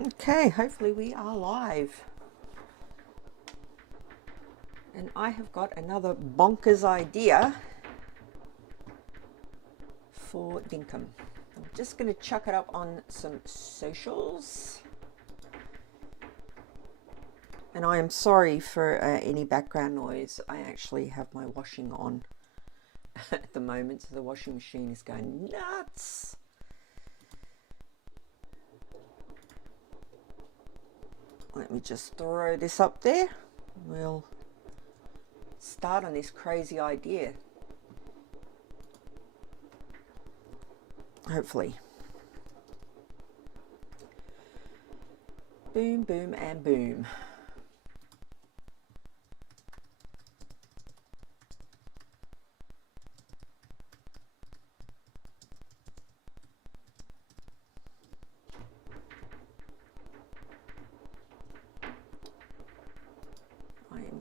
Okay, hopefully we are live. And I have got another bonkers idea for Dinkum. I'm just going to chuck it up on some socials. And I am sorry for any background noise. I actually have my washing on at the moment, so the washing machine is going nuts. Let me just throw this up there. We'll start on this crazy idea. Hopefully. Boom, boom, and boom.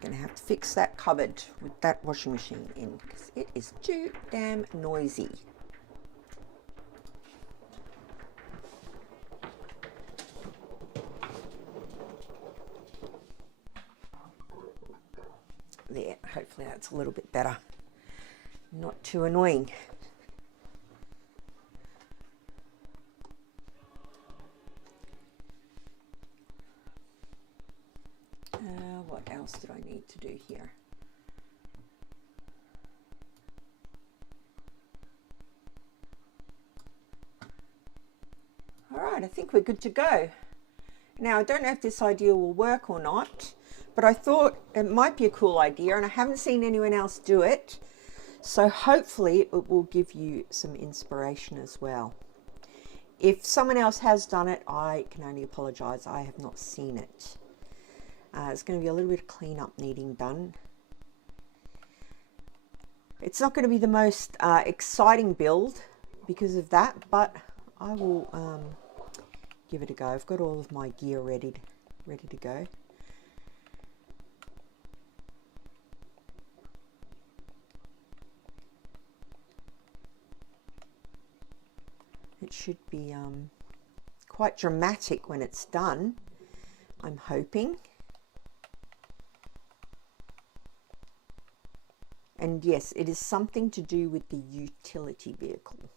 Going to have to fix that cupboard with that washing machine in because it is too damn noisy. There, hopefully that's a little bit better. Not too annoying. What else did I need to do here? All right, I think we're good to go. Now, I don't know if this idea will work or not, but I thought it might be a cool idea, and I haven't seen anyone else do it. So hopefully it will give you some inspiration as well. If someone else has done it, I can only apologize. I have not seen it. It's going to be a little bit of cleanup needing done. It's not going to be the most exciting build because of that, but I will give it a go. I've got all of my gear ready to go. It should be quite dramatic when it's done, I'm hoping. And yes, it is something to do with the utility vehicle,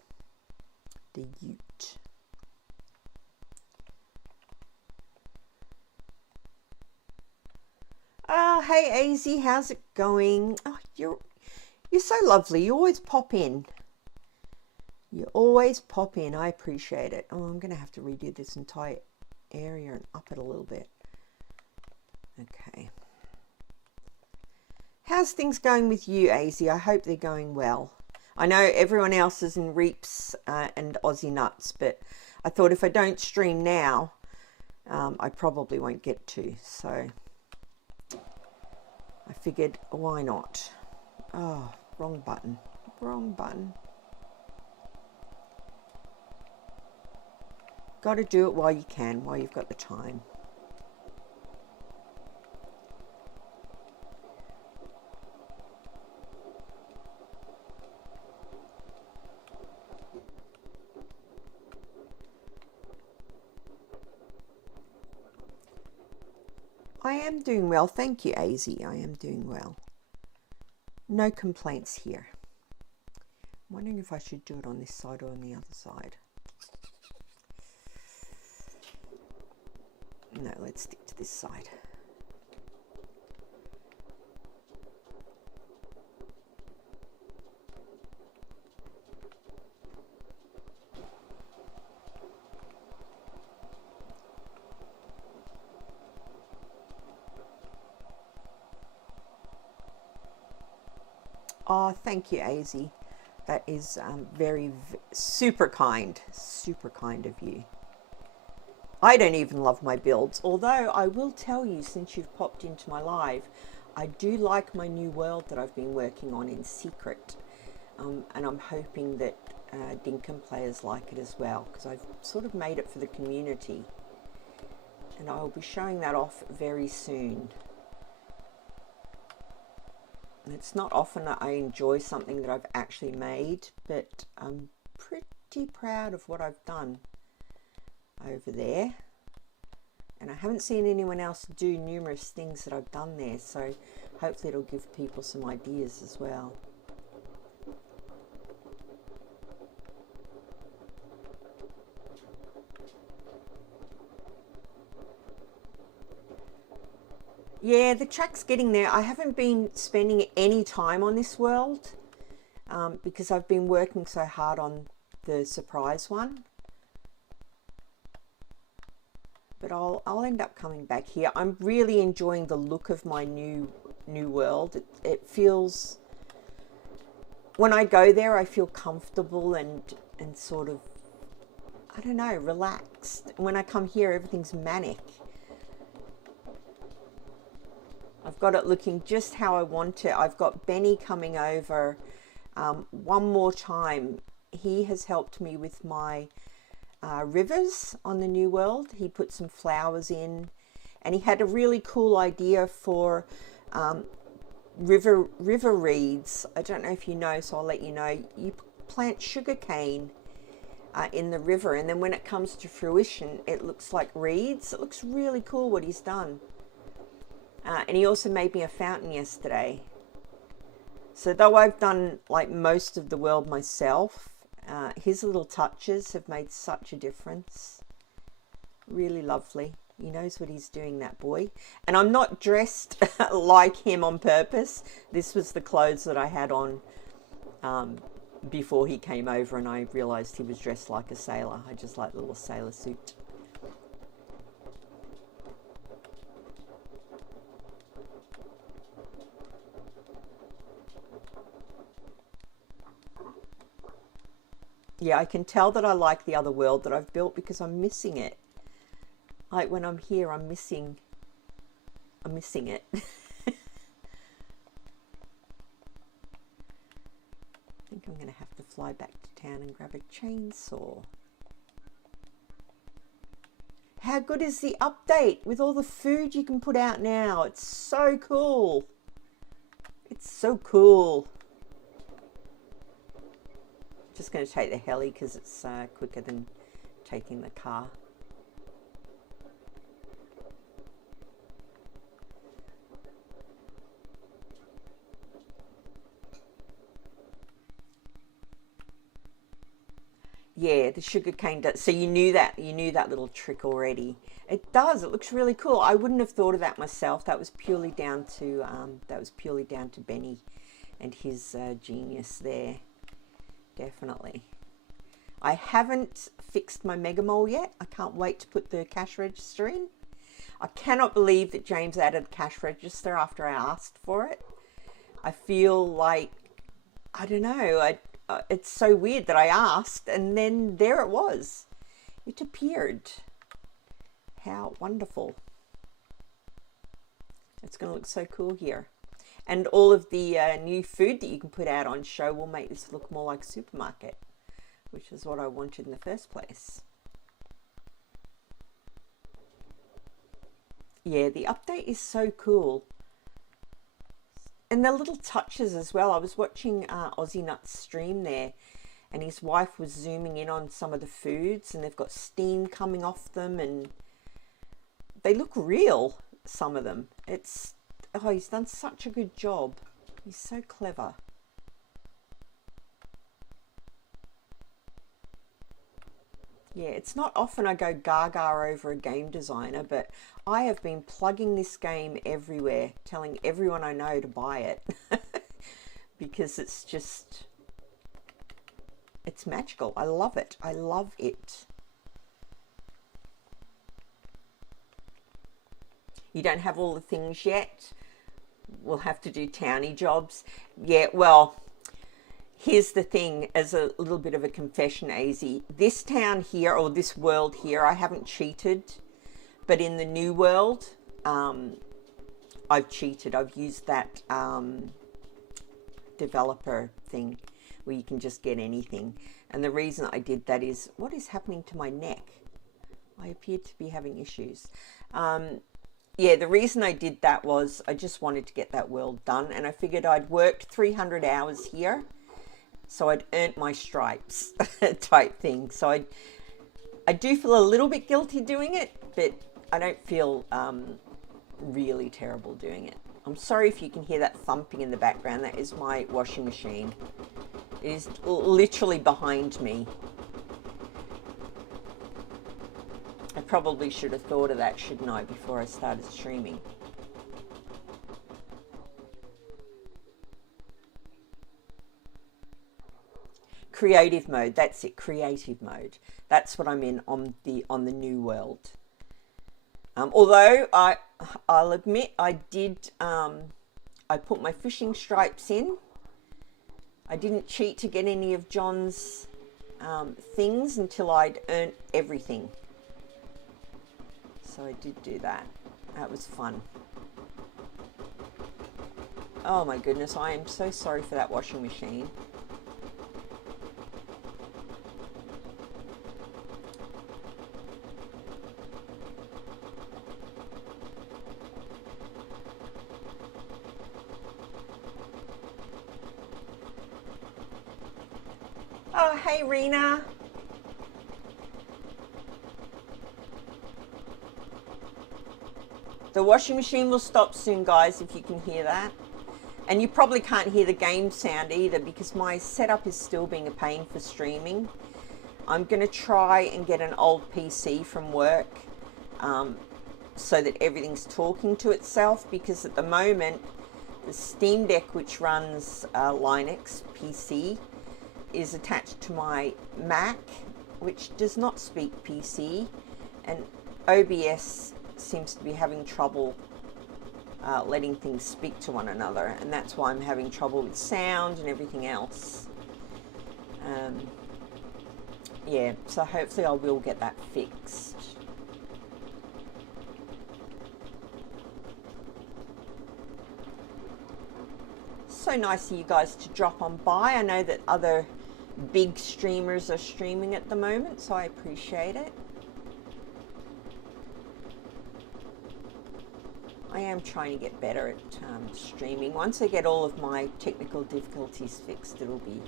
the ute. Oh, hey AZ, how's it going? Oh, you're so lovely. You always pop in. You always pop in. I appreciate it. Oh, I'm going to have to redo this entire area and up it a little bit. Okay. How's things going with you, AZ? I hope they're going well. I know everyone else is in Reaps and Aussie Nuts, but I thought if I don't stream now, I probably won't get to. So I figured, why not? Oh, wrong button. Wrong button. Got to do it while you can, while you've got the time. I am doing well. Thank you, AZ. I am doing well. No complaints here. I'm wondering if I should do it on this side or on the other side. No, let's stick to this side. Oh, thank you, AZ. That is super kind of you. I don't even love my builds, although I will tell you, since you've popped into my live, I do like my new world that I've been working on in secret, and I'm hoping that Dinkum players like it as well, because I've sort of made it for the community, and I'll be showing that off very soon. It's not often that I enjoy something that I've actually made, but I'm pretty proud of what I've done over there. And I haven't seen anyone else do numerous things that I've done there, so hopefully it'll give people some ideas as well. Yeah, the track's getting there. I haven't been spending any time on this world because I've been working so hard on the surprise one. But I'll end up coming back here. I'm really enjoying the look of my new world. It feels, when I go there, I feel comfortable and sort of, I don't know, relaxed. When I come here, everything's manic. I've got it looking just how I want it. I've got Benny coming over one more time. He has helped me with my rivers on the new world. He put some flowers in, and he had a really cool idea for river reeds. I don't know if you know, so I'll let you know. You plant sugarcane in the river, and then when it comes to fruition, it looks like reeds. It looks really cool what he's done. And he also made me a fountain yesterday. So though I've done like most of the world myself, his little touches have made such a difference. Really lovely. He knows what he's doing, that boy. And I'm not dressed like him on purpose. This was the clothes that I had on before he came over, and I realized he was dressed like a sailor. I just like the little sailor suit. Yeah, I can tell that I like the other world that I've built because I'm missing it. Like when I'm here, I'm missing it. I think I'm going to have to fly back to town and grab a chainsaw. How good is the update with all the food you can put out now? It's so cool. It's so cool. Just going to take the heli because it's quicker than taking the car. Yeah, the sugarcane does. So you knew that little trick already. It does. It looks really cool. I wouldn't have thought of that myself. That was purely down to Benny and his genius there. Definitely. I haven't fixed my Mega Mole yet. I can't wait to put the cash register in. I cannot believe that James added cash register after I asked for it. I feel like, I don't know, it's so weird that I asked and then there it was. It appeared. How wonderful. It's going to look so cool here. And all of the new food that you can put out on show will make this look more like a supermarket, which is what I wanted in the first place. Yeah, the update is so cool. And the little touches as well. I was watching Aussie Nuts stream there, and his wife was zooming in on some of the foods, and they've got steam coming off them, and they look real, some of them. Oh, he's done such a good job. He's so clever. Yeah, it's not often I go gaga over a game designer, but I have been plugging this game everywhere, telling everyone I know to buy it. Because it's magical. I love it. I love it. You don't have all the things yet. We'll have to do townie jobs. Yeah, well, here's the thing, as a little bit of a confession, AZ. This town here, or this world here, I haven't cheated. But in the new world, I've cheated. I've used that developer thing where you can just get anything. And the reason I did that is, what is happening to my neck? I appear to be having issues. Yeah, the reason I did that was I just wanted to get that world done, and I figured I'd worked 300 hours here, so I'd earned my stripes type thing. So I do feel a little bit guilty doing it, but I don't feel really terrible doing it. I'm sorry if you can hear that thumping in the background. That is my washing machine. It is literally behind me. I probably should have thought of that, shouldn't I, before I started streaming. Creative mode, that's it, creative mode. That's what I'm in on the new world. Although I'll admit I did, I put my fishing stripes in. I didn't cheat to get any of John's things until I'd earned everything. So I did do that. That was fun. Oh my goodness, I am so sorry for that washing machine. Oh, hey, Rena. The washing machine will stop soon, guys, if you can hear that. And you probably can't hear the game sound either because my setup is still being a pain for streaming. I'm going to try and get an old PC from work so that everything's talking to itself, because at the moment, the Steam Deck, which runs Linux PC, is attached to my Mac, which does not speak PC, and OBS seems to be having trouble letting things speak to one another, and that's why I'm having trouble with sound and everything else. Yeah, so hopefully I will get that fixed. So nice of you guys to drop on by. I know that other big streamers are streaming at the moment, so I appreciate it. I am trying to get better at streaming. Once I get all of my technical difficulties fixed, it'll be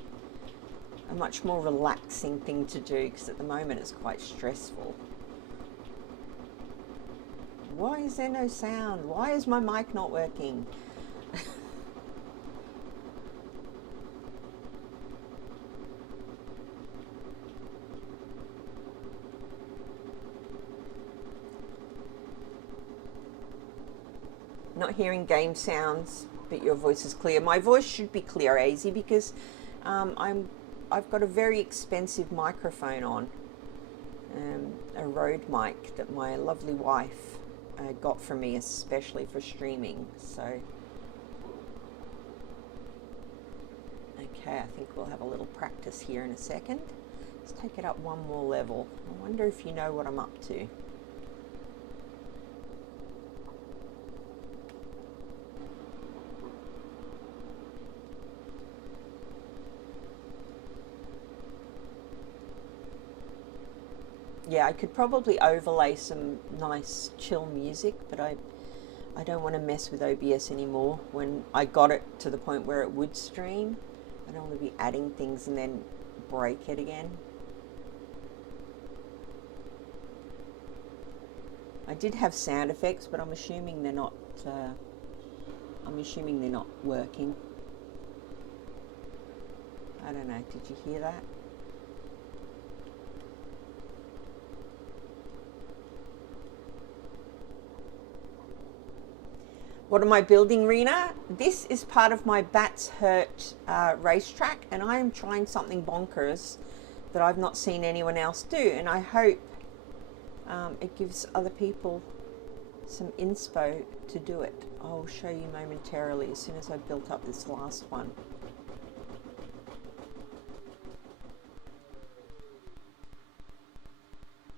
a much more relaxing thing to do, because at the moment it's quite stressful. Why is there no sound? Why is my mic not working? Not hearing game sounds, but your voice is clear. My voice should be clear, AZ, because I've got a very expensive microphone on, a Rode mic that my lovely wife got for me especially for streaming. So, okay, I think we'll have a little practice here in a second. Let's take it up one more level. I wonder if you know what I'm up to. Yeah, I could probably overlay some nice chill music, but I don't want to mess with OBS anymore. When I got it to the point where it would stream, I don't want to be adding things and then break it again. I did have sound effects, but I'm assuming they're not. I'm assuming they're not working. I don't know. Did you hear that? What am I building, Rena? This is part of my Bats Hurt racetrack, and I am trying something bonkers that I've not seen anyone else do, and I hope it gives other people some inspo to do it. I'll show you momentarily as soon as I've built up this last one.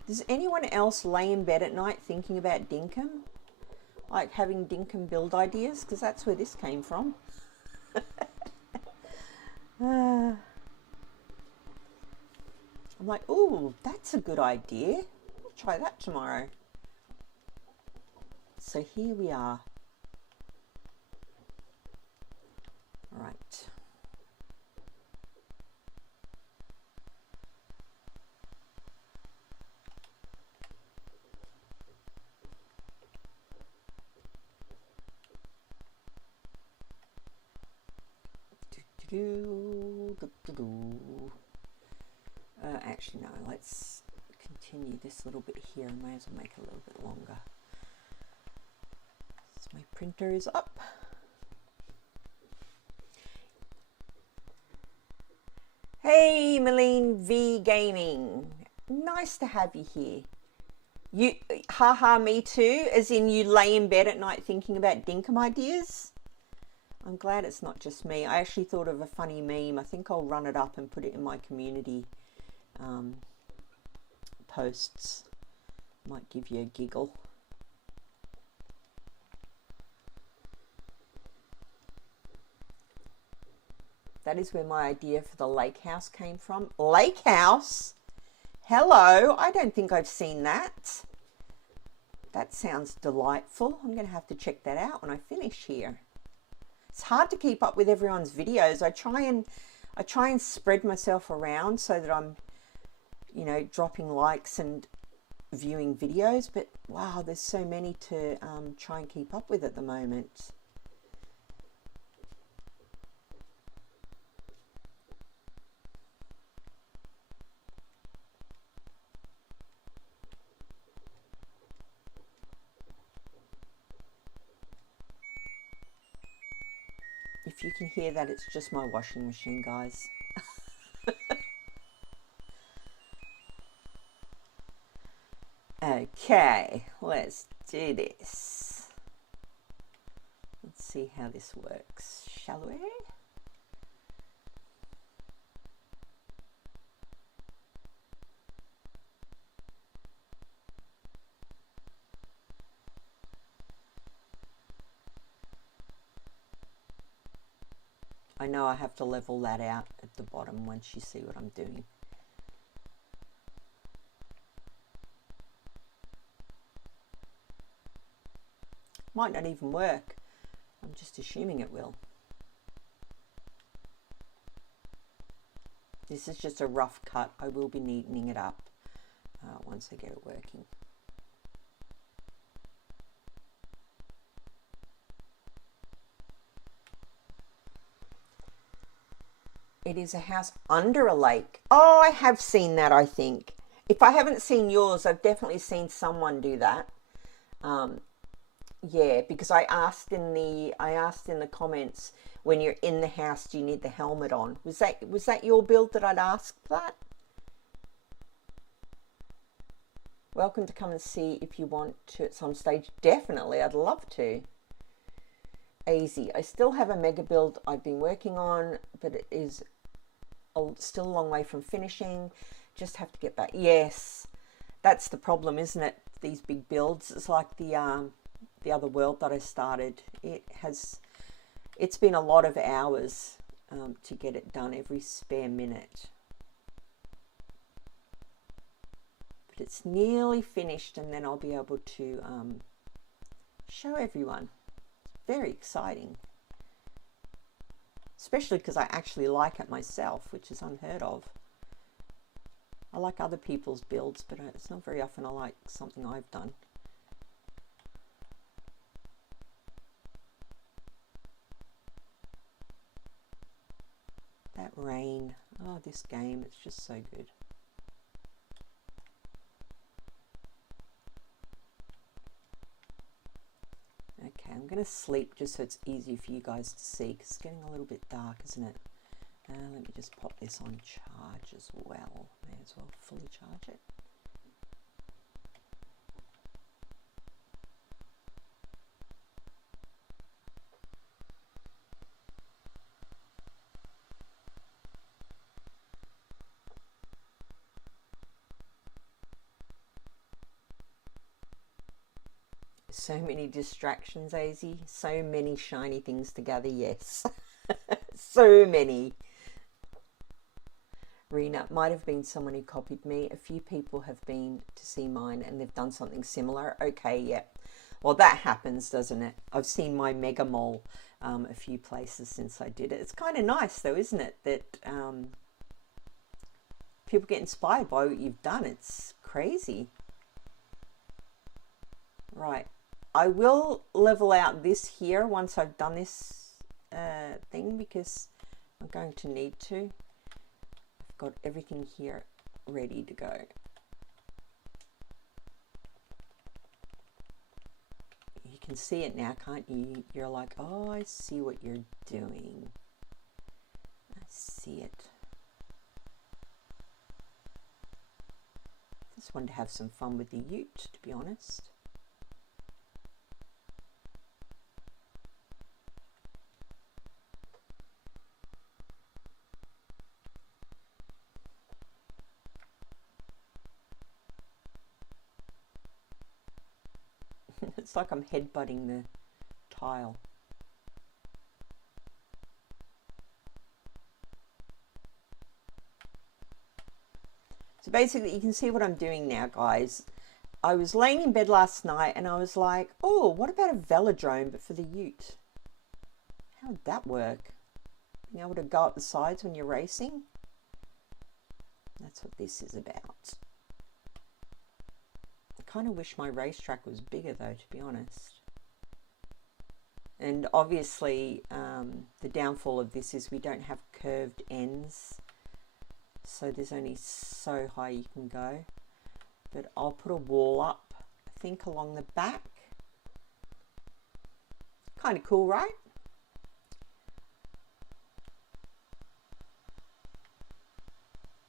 Does anyone else lay in bed at night thinking about Dinkum? Like having Dinkum build ideas? Because that's where this came from. I'm like, ooh, that's a good idea. I'll try that tomorrow. So here we are. All right. Actually, no, let's continue this little bit here. I may as well make it a little bit longer. So my printer is up. Hey, Malene V Gaming. Nice to have you here. You, haha, me too, as in you lay in bed at night thinking about Dinkum ideas? I'm glad it's not just me. I actually thought of a funny meme. I think I'll run it up and put it in my community posts. Might give you a giggle. That is where my idea for the lake house came from. Lake house? Hello, I don't think I've seen that. That sounds delightful. I'm going to have to check that out when I finish here. It's hard to keep up with everyone's videos. I try and spread myself around so that I'm, you know, dropping likes and viewing videos, but wow, there's so many to try and keep up with at the moment. If you can hear that, it's just my washing machine, guys. Okay, let's do this. Let's see how this works, shall we? I know I have to level that out at the bottom once you see what I'm doing. Might not even work. I'm just assuming it will. This is just a rough cut. I will be neatening it up once I get it working. It is a house under a lake. Oh, I have seen that, I think. If I haven't seen yours, I've definitely seen someone do that. Yeah, because I asked in the comments, when you're in the house, do you need the helmet on? Was that your build that I'd asked that? Welcome to come and see if you want to at some stage. Definitely, I'd love to. Easy. I still have a mega build I've been working on, but it is still a long way from finishing. Just have to get back. Yes, that's the problem, isn't it? These big builds. It's like the other world that I started. It's been a lot of hours to get it done, every spare minute. But it's nearly finished, and then I'll be able to show everyone. Very exciting, especially because I actually like it myself, which is unheard of. I like other people's builds, but it's not very often I like something I've done. That rain, oh, this game, it's just so good. Okay, I'm going to sleep just so it's easier for you guys to see, because it's getting a little bit dark, isn't it? Let me just pop this on charge as well. May as well fully charge it. So many distractions, AZ. So many shiny things to gather, yes. So many. Rena, might have been someone who copied me. A few people have been to see mine and they've done something similar. Okay, yeah. Well, that happens, doesn't it? I've seen my Mega Mole a few places since I did it. It's kind of nice, though, isn't it? That people get inspired by what you've done. It's crazy. Right. I will level out this here once I've done this thing, because I'm going to need to. I've got everything here ready to go. You can see it now, can't you? You're like, oh, I see what you're doing. I see it. Just wanted to have some fun with the ute, to be honest. It's like I'm headbutting the tile. So basically you can see what I'm doing now, guys. I was laying in bed last night and I was like, oh, what about a velodrome but for the ute? How would that work? Being able to go up the sides when you're racing? That's what this is about. I kind of wish my racetrack was bigger though, to be honest. And obviously the downfall of this is we don't have curved ends. So there's only so high you can go. But I'll put a wall up, I think, along the back. Kind of cool, right?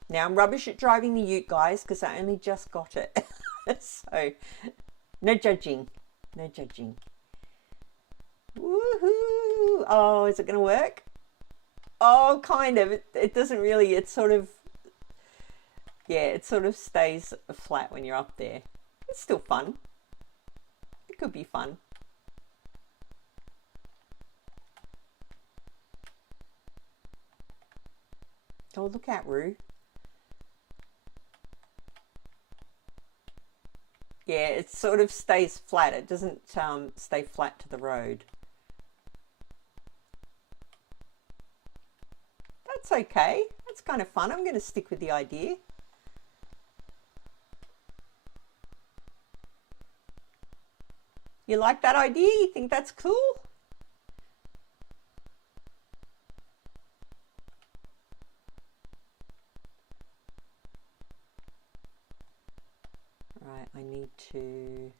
Now I'm rubbish at driving the ute, guys, because I only just got it. So no judging, no judging. Woohoo! Oh, is it going to work? Oh, kind of. It doesn't really. It's sort of, yeah, it sort of stays flat when you're up there. It's still fun. It could be fun. Oh, look out, Roo. Yeah, it sort of stays flat. It doesn't stay flat to the road. That's okay. That's kind of fun. I'm going to stick with the idea. You like that idea? You think that's cool? Right, I need to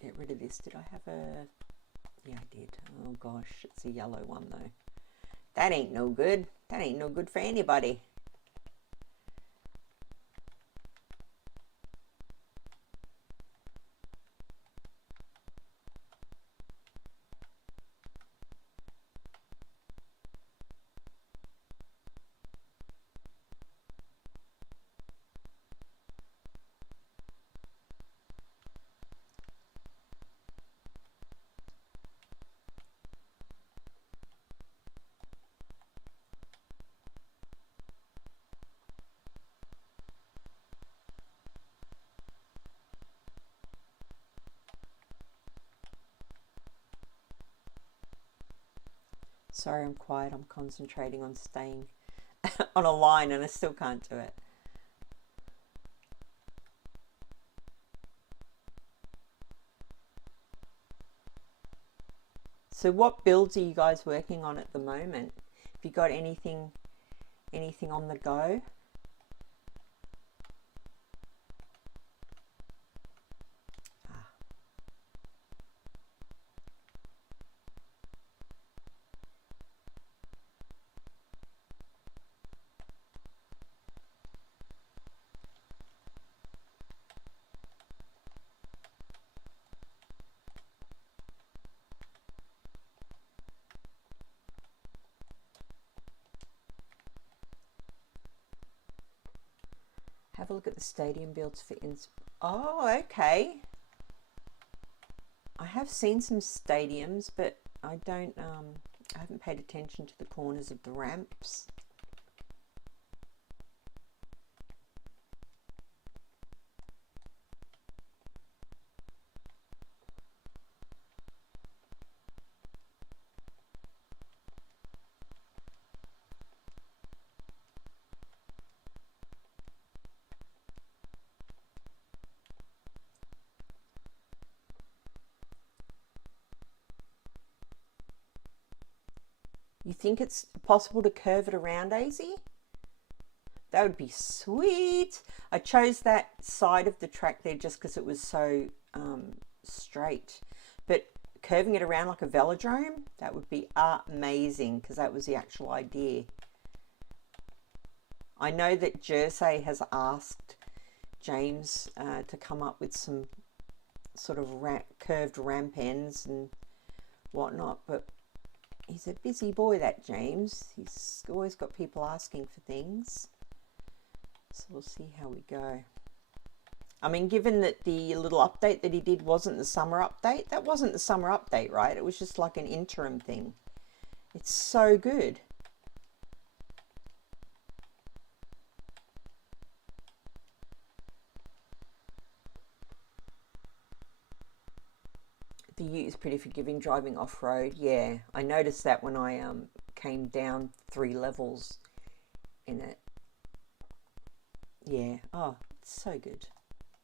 get rid of this. Did I have a... Yeah, I did. Oh gosh, it's a yellow one though. That ain't no good. That ain't no good for anybody. Sorry, I'm quiet. I'm concentrating on staying on a line and I still can't do it. So what builds are you guys working on at the moment? Have you got anything on the go? Have a look at the stadium builds for oh, okay. I have seen some stadiums, but I don't I haven't paid attention to the corners of the ramps. You think it's possible to curve it around, AZ? That would be sweet. I chose that side of the track there just because it was so straight. But curving it around like a velodrome, that would be amazing, because that was the actual idea. I know that Jersey has asked James to come up with some sort of curved ramp ends and whatnot, but he's a busy boy, that James. He's always got people asking for things. So we'll see how we go. I mean, given that the little update that he did wasn't the summer update, that wasn't the summer update, right? It was just like an interim thing. It's so good. The ute is pretty forgiving driving off-road. Yeah, I noticed that when I came down 3 levels in it. Yeah, oh, it's so good.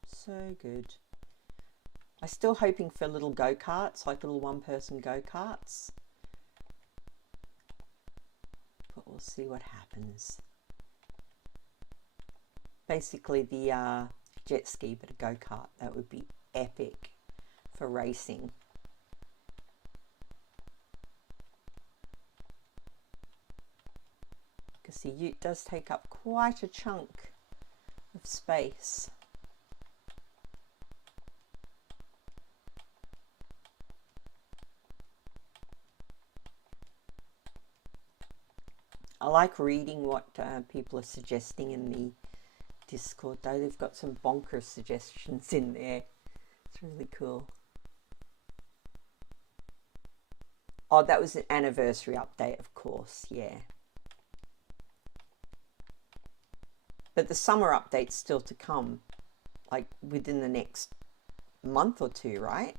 So good. I'm still hoping for little go-karts, like little one-person go-karts. But we'll see what happens. Basically the jet ski, but a go-kart. That would be epic for racing. Because the ute does take up quite a chunk of space. I like reading what people are suggesting in the Discord, though. They've got some bonkers suggestions in there. It's really cool. Oh, that was an anniversary update, of course, yeah. But the summer update's still to come, like within the next month or two, right?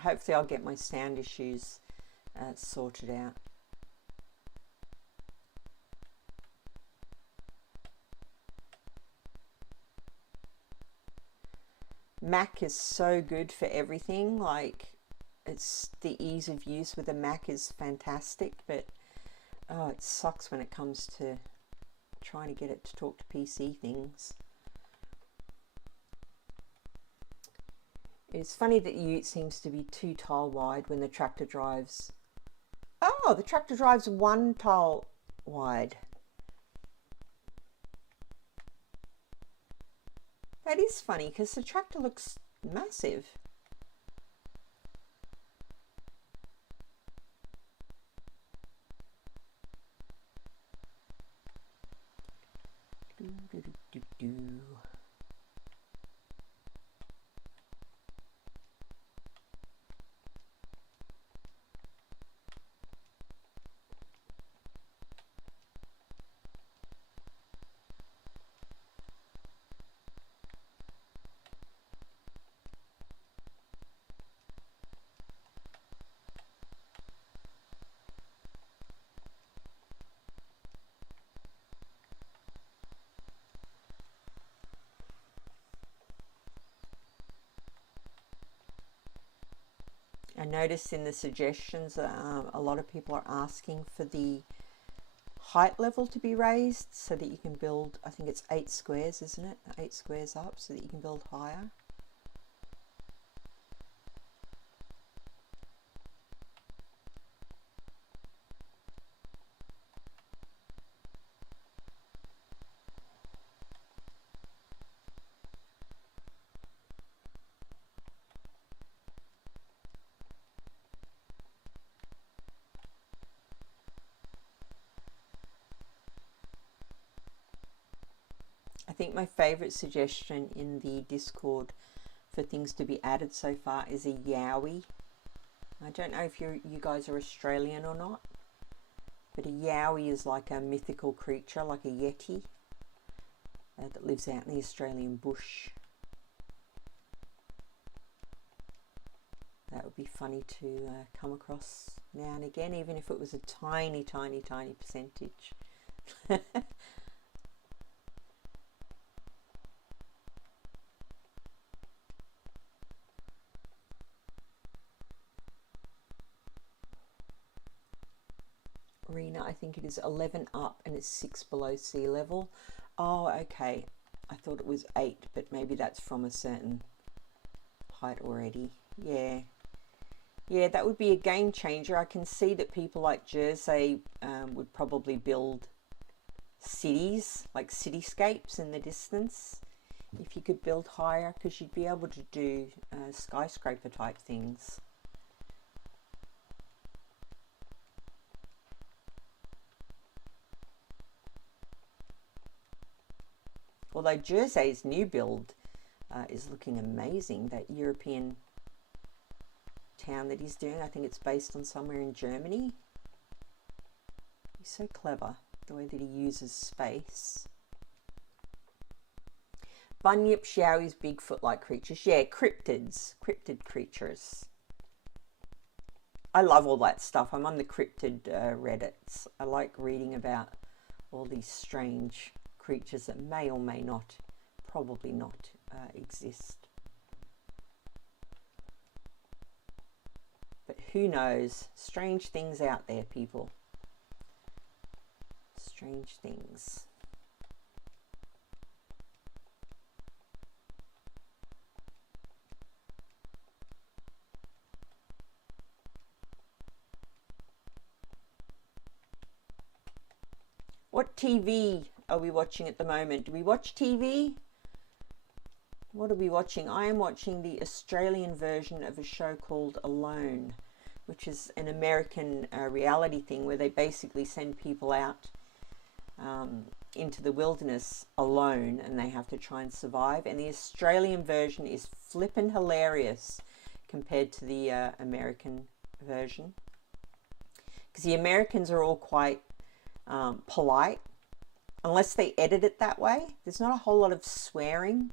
Hopefully I'll get my sound issues sorted out. Mac is so good for everything. Like, it's the ease of use with a Mac is fantastic, but oh, it sucks when it comes to trying to get it to talk to PC things. It's funny that Ute seems to be 2 tile wide when the tractor drives. Oh, the tractor drives 1 tile wide. That is funny because the tractor looks massive. I noticed in the suggestions a lot of people are asking for the height level to be raised so that you can build, I think it's 8 squares, isn't it? 8 squares up so that you can build higher. I think my favourite suggestion in the Discord for things to be added so far is a yowie. I don't know if you guys are Australian or not, but a yowie is like a mythical creature, like a yeti, that lives out in the Australian bush. That would be funny to come across now and again, even if it was a tiny, tiny, tiny percentage. Rena, I think it is 11 up and it's 6 below sea level. Oh, okay. I thought it was 8, but maybe that's from a certain height already. Yeah. Yeah, that would be a game changer. I can see that people like Jersey would probably build cities, like cityscapes in the distance. If you could build higher, because you'd be able to do skyscraper type things. Although Jersey's new build is looking amazing, that European town that he's doing. I think it's based on somewhere in Germany. He's so clever, the way that he uses space. Bunyips, yowies, Bigfoot-like creatures. Yeah, cryptid creatures. I love all that stuff. I'm on the cryptid Reddits. I like reading about all these strange creatures that may or may not, probably not, exist. But who knows? Strange things out there, people. Strange things. What TV are we watching at the moment? Do we watch TV? What are we watching? I am watching the Australian version of a show called Alone, which is an American reality thing where they basically send people out into the wilderness alone and they have to try and survive. And the Australian version is flippin' hilarious compared to the American version. Because the Americans are all quite polite, unless they edit it that way. There's not a whole lot of swearing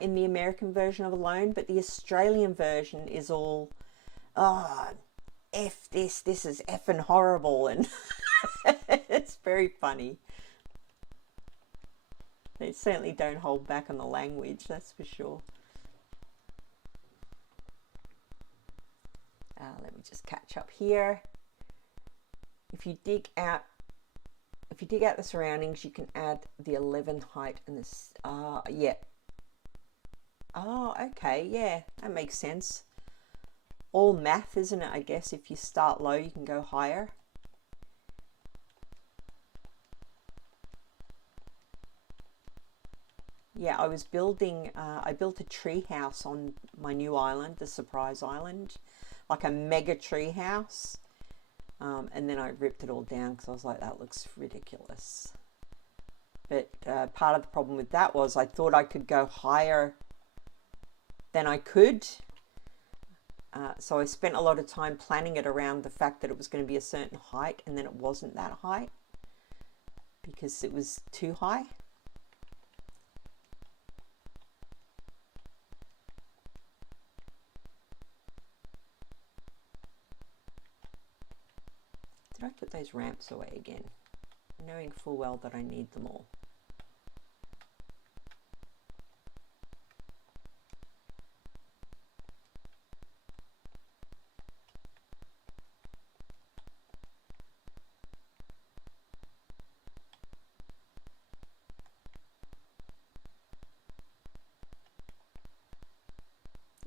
in the American version of Alone, but the Australian version is all, oh, F this is effing horrible, and it's very funny. They certainly don't hold back on the language, that's for sure. Let me just catch up here. If you dig out the surroundings, you can add the 11 height and this. Yeah. Oh, okay, yeah, that makes sense. All math, isn't it? I guess if you start low, you can go higher. Yeah, I was building, I built a tree house on my new island, the surprise island, like a mega tree house. And then I ripped it all down because I was like, that looks ridiculous. But part of the problem with that was I thought I could go higher than I could. So I spent a lot of time planning it around the fact that it was going to be a certain height, and then it wasn't that height because it was too high. Did I put those ramps away again? Knowing full well that I need them all.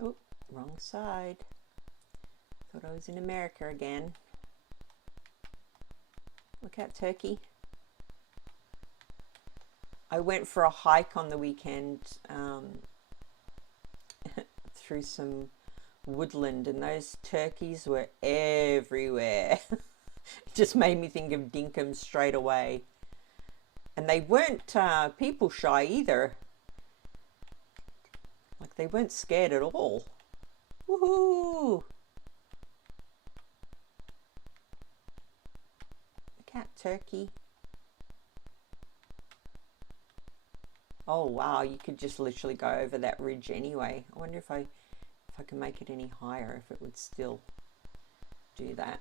Oh, wrong side. Thought I was in America again. Look out, turkey. I went for a hike on the weekend through some woodland, and those turkeys were everywhere. It just made me think of Dinkum straight away. And they weren't people shy either. Like, they weren't scared at all. Woohoo! Cat turkey. Oh wow, you could just literally go over that ridge anyway. I wonder if I If I can make it any higher, if it would still do that.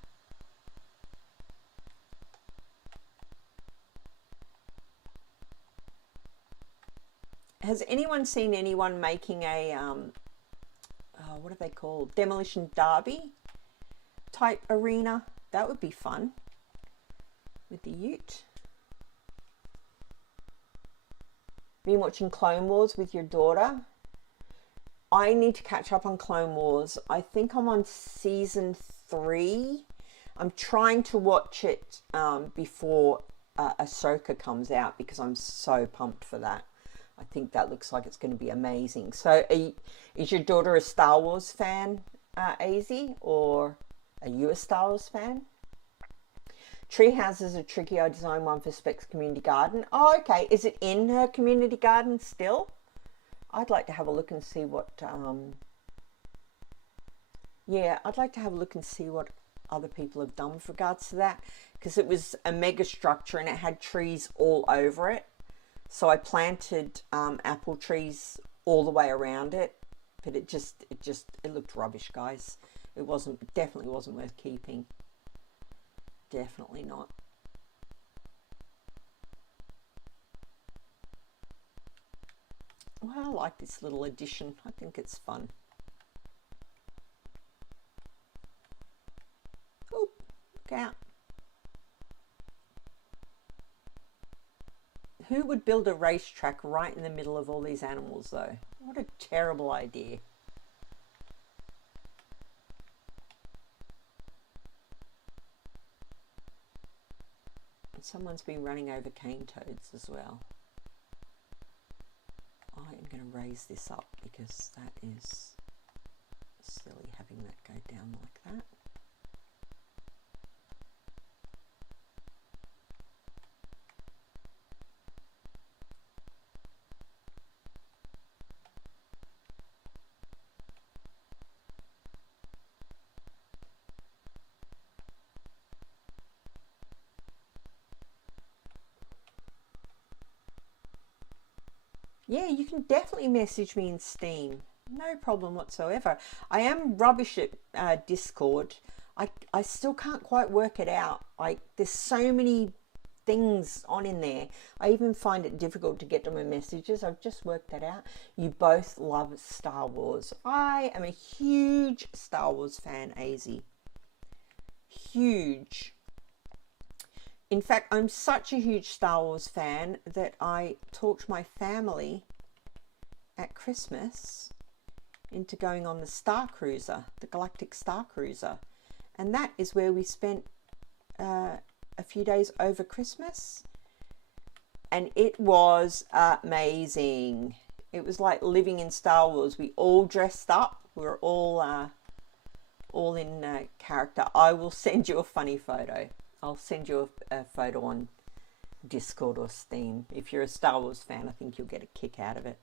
Has anyone seen anyone making a, what are they called? Demolition Derby type arena? That would be fun with the ute. Been watching Clone Wars with your daughter? I need to catch up on Clone Wars. I think I'm on season 3. I'm trying to watch it before Ahsoka comes out because I'm so pumped for that. I think that looks like it's going to be amazing. So is your daughter a Star Wars fan, AZ, or are you a Star Wars fan? Tree houses are tricky. I designed one for Specs Community Garden. Oh, okay. Is it in her community garden still? I'd like to have a look and see what... yeah, I'd like to have a look and see what other people have done with regards to that. Because it was a mega structure and it had trees all over it. So I planted apple trees all the way around it, but it looked rubbish, guys. It definitely wasn't worth keeping. Definitely not. Well, I like this little addition. I think it's fun. Oh, look out. Who would build a racetrack right in the middle of all these animals, though? What a terrible idea. And someone's been running over cane toads as well. I am going to raise this up because that is silly having that go down like that. Yeah, you can definitely message me in Steam. No problem whatsoever. I am rubbish at Discord. I still can't quite work it out. Like, there's so many things on in there. I even find it difficult to get to my messages. I've just worked that out. You both love Star Wars. I am a huge Star Wars fan, AZ. Huge. In fact, I'm such a huge Star Wars fan that I talked my family at Christmas into going on the Star Cruiser, the Galactic Star Cruiser. And that is where we spent a few days over Christmas. And it was amazing. It was like living in Star Wars. We all dressed up. We were all in character. I will send you a funny photo. I'll send you a photo on Discord or Steam. If you're a Star Wars fan, I think you'll get a kick out of it.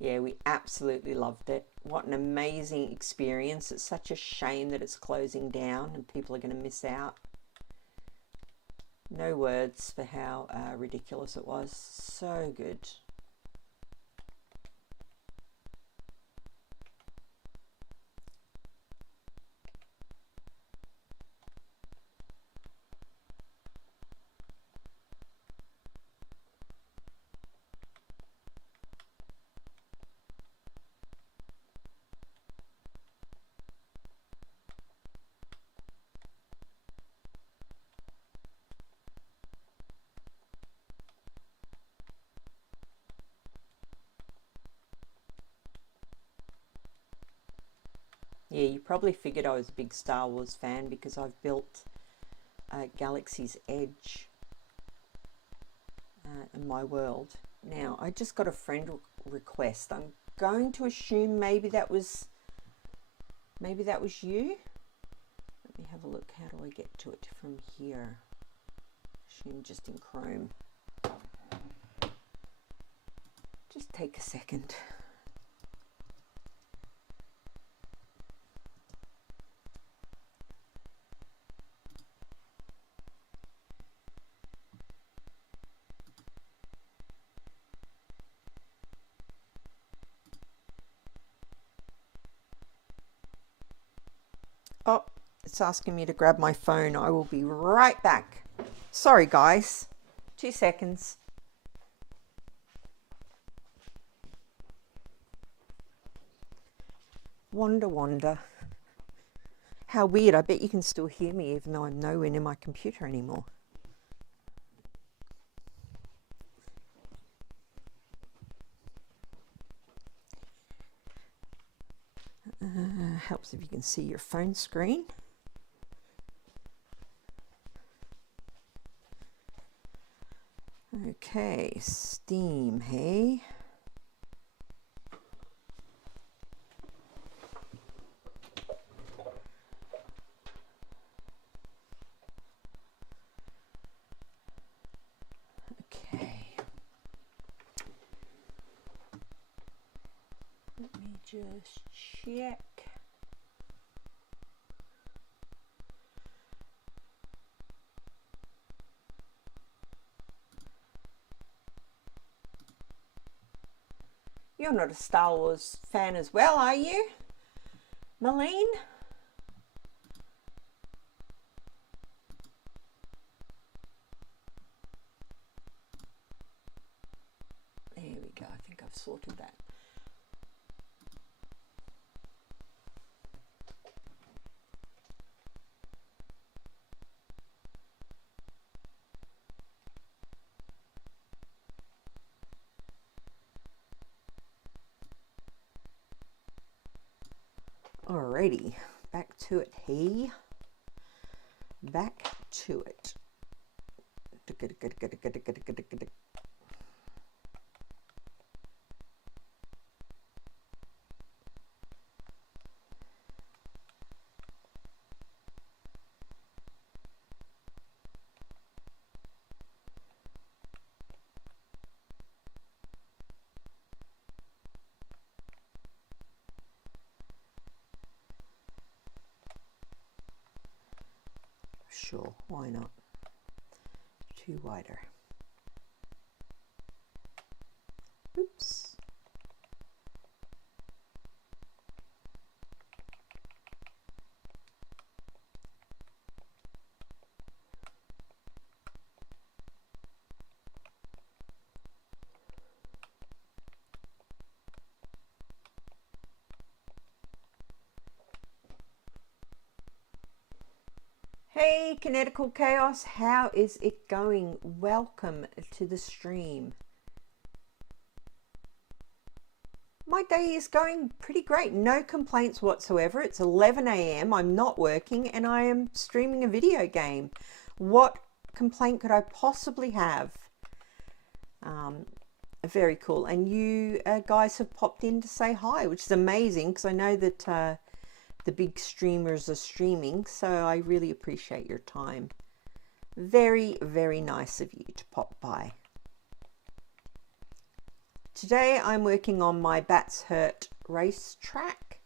Yeah, we absolutely loved it. What an amazing experience. It's such a shame that it's closing down and people are going to miss out. No words for how ridiculous it was. So good. Yeah, you probably figured I was a big Star Wars fan because I've built Galaxy's Edge in my world. Now, I just got a friend request. I'm going to assume maybe that was you. Let me have a look. How do I get to it from here? Assume just in Chrome. Just take a second. Oh, it's asking me to grab my phone. I will be right back. Sorry, guys. 2 seconds. Wonder. How weird. I bet you can still hear me even though I'm nowhere near my computer anymore. Helps if you can see your phone screen. Okay, Steam, hey? Okay. Let me just check. You're not a Star Wars fan as well, are you, Malene? There we go. I think I've sorted that. Alrighty, back to it, hey? Back to it. Sure, why not? Two wider. Oops. Hey, Kinetical Chaos, how is it going? Welcome to the stream. My day is going pretty great. No complaints whatsoever. It's 11 a.m. I'm not working and I am streaming a video game. What complaint could I possibly have? Very cool. And you guys have popped in to say hi, which is amazing because I know that the big streamers are streaming, so I really appreciate your time. Very, very nice of you to pop by. Today I'm working on my Bats Hurt Racetrack,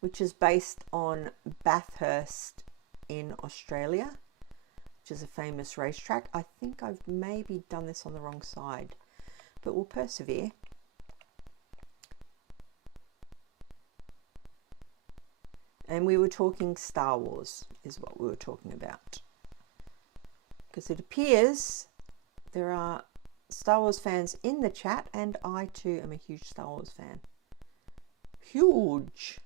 which is based on Bathurst in Australia, which is a famous racetrack. I think I've maybe done this on the wrong side, but we'll persevere. And we were talking Star Wars is what we were talking about. Because it appears there are Star Wars fans in the chat, and I too am a huge Star Wars fan. Huge!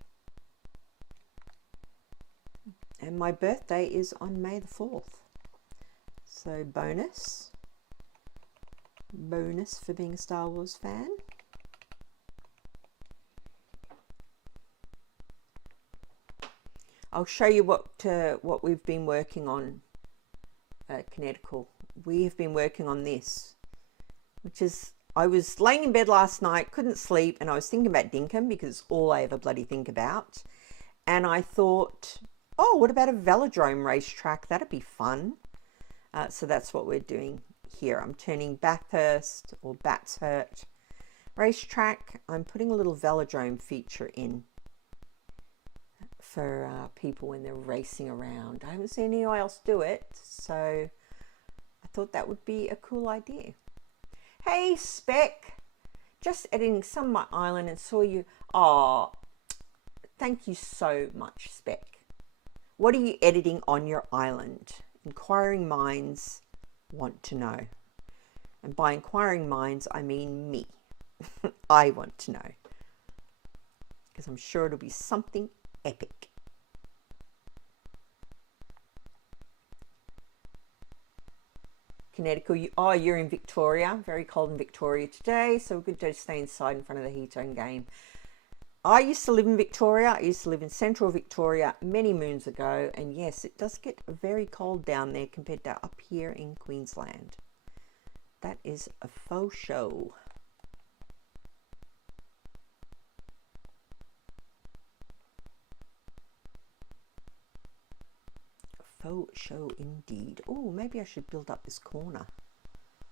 And my birthday is on May the 4th. So bonus for being a Star Wars fan. I'll show you what we've been working on at Kinetical. We have been working on this, which is, I was laying in bed last night, couldn't sleep, and I was thinking about Dinkum because it's all I ever bloody think about. And I thought, oh, what about a velodrome racetrack? That'd be fun. So that's what we're doing here. I'm turning Bathurst or Bats Hurt Racetrack. I'm putting a little velodrome feature in for people when they're racing around. I haven't seen anyone else do it, so I thought that would be a cool idea. Hey, Spec, just editing some of my island and saw you. Oh, thank you so much, Spec. What are you editing on your island? Inquiring minds want to know. And by inquiring minds, I mean me. I want to know. Because I'm sure it'll be something epic. Connecticut, you're in Victoria. Very cold in Victoria today, so we're good to stay inside in front of the heat-zone game. I used to live in Victoria. I used to live in central Victoria many moons ago, and yes, it does get very cold down there compared to up here in Queensland. That is a faux show. A faux show indeed. Oh, maybe I should build up this corner.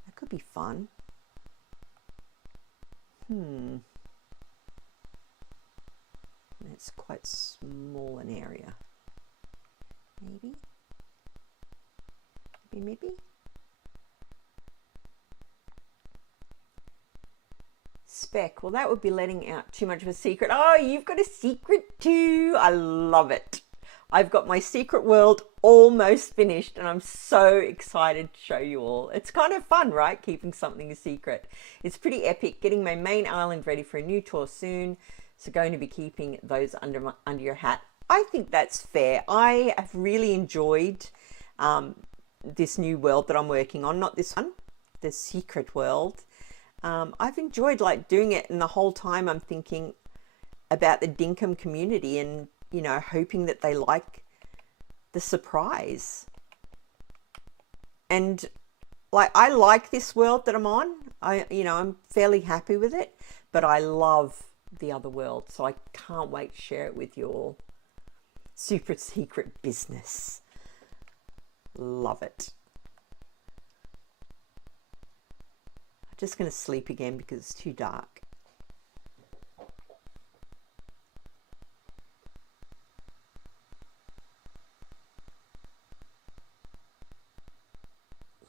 That could be fun. It's quite small an area. Maybe. Spec, well, that would be letting out too much of a secret. Oh, you've got a secret too. I love it. I've got my secret world almost finished, and I'm so excited to show you all. It's kind of fun, right? Keeping something a secret. It's pretty epic. Getting my main island ready for a new tour soon. So going to be keeping those under your hat. I think that's fair. I have really enjoyed this new world that I'm working on. Not this one, the secret world. I've enjoyed like doing it, and the whole time I'm thinking about the Dinkum community and, you know, hoping that they like the surprise. And like, I like this world that I'm on. I'm fairly happy with it, but I love the other world, so I can't wait to share it with you all. Super secret business. Love it. I'm just going to sleep again because it's too dark.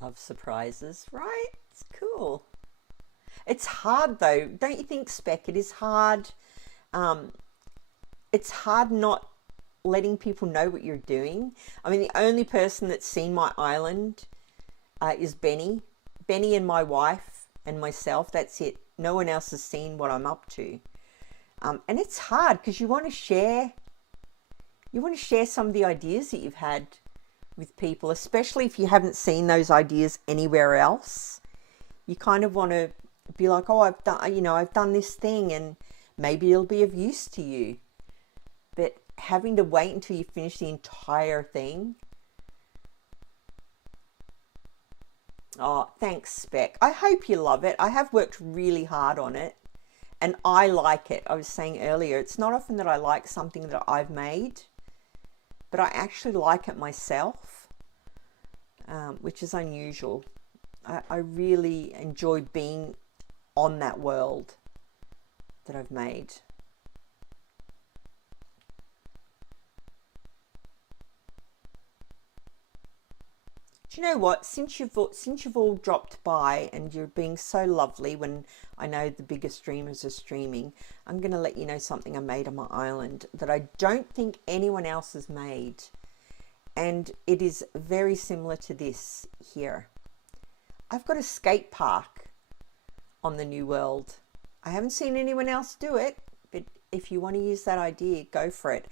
Love surprises, right? It's cool. It's hard though, don't you think, Spec? It is hard. It's hard not letting people know what you're doing. I mean, the only person that's seen my island is Benny. Benny and my wife and myself, that's it. No one else has seen what I'm up to. And it's hard because you want to share some of the ideas that you've had with people, especially if you haven't seen those ideas anywhere else. You kind of want to be like, oh, I've done this thing, and maybe it'll be of use to you. But having to wait until you finish the entire thing. Oh, thanks, Spec. I hope you love it. I have worked really hard on it, and I like it. I was saying earlier, it's not often that I like something that I've made, but I actually like it myself, which is unusual. I really enjoy being on that world that I've made. Do you know what? Since you've all dropped by and you're being so lovely when I know the bigger streamers are streaming, I'm going to let you know something I made on my island that I don't think anyone else has made. And it is very similar to this here. I've got a skate park on the new world. I haven't seen anyone else do it, but if you want to use that idea, go for it.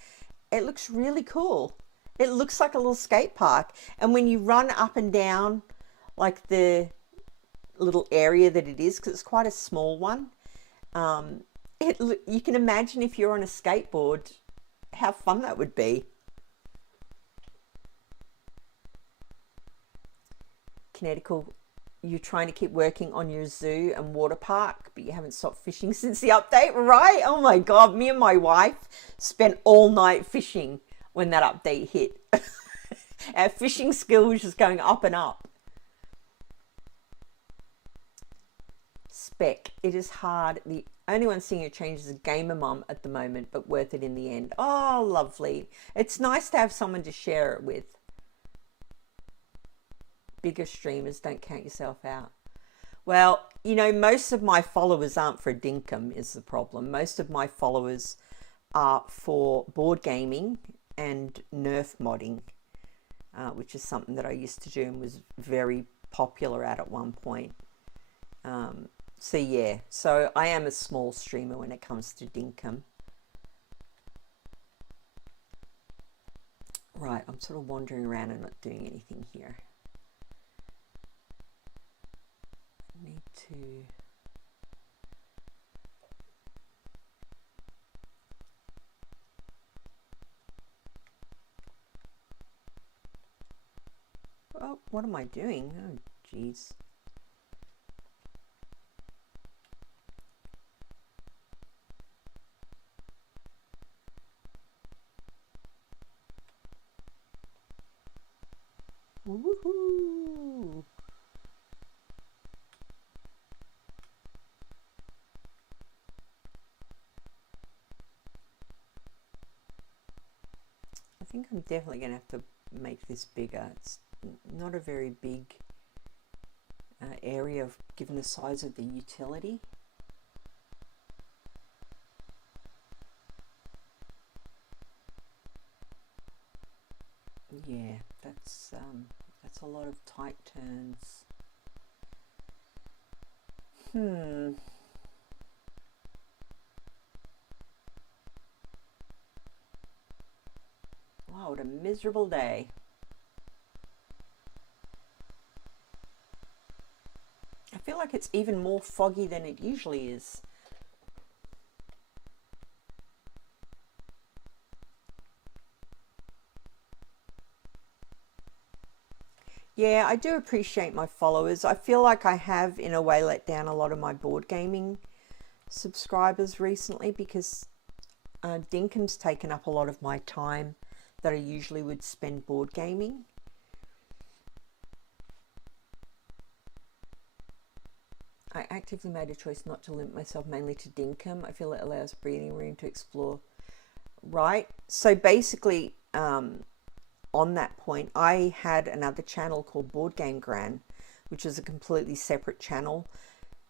It looks really cool. It looks like a little skate park, and when you run up and down like the little area that it is, because it's quite a small one, you can imagine if you're on a skateboard how fun that would be. Connecticut, you're trying to keep working on your zoo and water park, but you haven't stopped fishing since the update, right? Oh my God, me and my wife spent all night fishing when that update hit. Our fishing skill was just going up and up. Spec, it is hard. The only one seeing your change is a gamer mum at the moment, but worth it in the end. Oh, lovely. It's nice to have someone to share it with. Bigger streamers, don't count yourself out. Well, you know, most of my followers aren't for Dinkum is the problem. Most of my followers are for board gaming and Nerf modding, which is something that I used to do and was very popular at one point. So yeah, so I am a small streamer when it comes to Dinkum. Right, I'm sort of wandering around and not doing anything here. I need to... Oh, what am I doing? Oh, jeez. Woohoo! I think I'm definitely going to have to make this bigger. It's not a very big area given the size of the utility. Yeah, that's a lot of tight turns. Wow, what a miserable day. I feel like it's even more foggy than it usually is. Yeah, I do appreciate my followers. I feel like I have, in a way, let down a lot of my board gaming subscribers recently because Dinkum's taken up a lot of my time that I usually would spend board gaming. I actively made a choice not to limit myself mainly to Dinkum. I feel it allows breathing room to explore. Right, so basically, on that point, I had another channel called Board Game Gran, which is a completely separate channel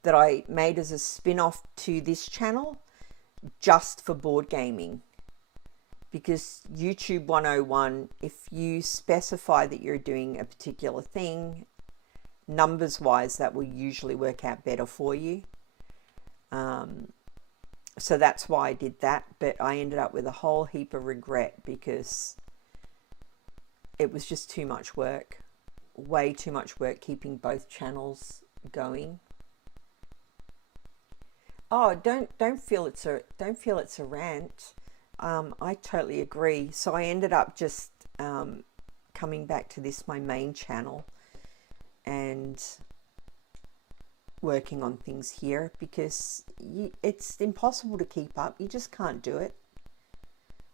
that I made as a spin-off to this channel just for board gaming. Because YouTube 101, if you specify that you're doing a particular thing, numbers wise, that will usually work out better for you. So that's why I did that, but I ended up with a whole heap of regret because it was just too much work, way too much work keeping both channels going. Oh, don't feel it's a rant. I totally agree. So I ended up just coming back to this, my main channel, and working on things here because it's impossible to keep up. You just can't do it.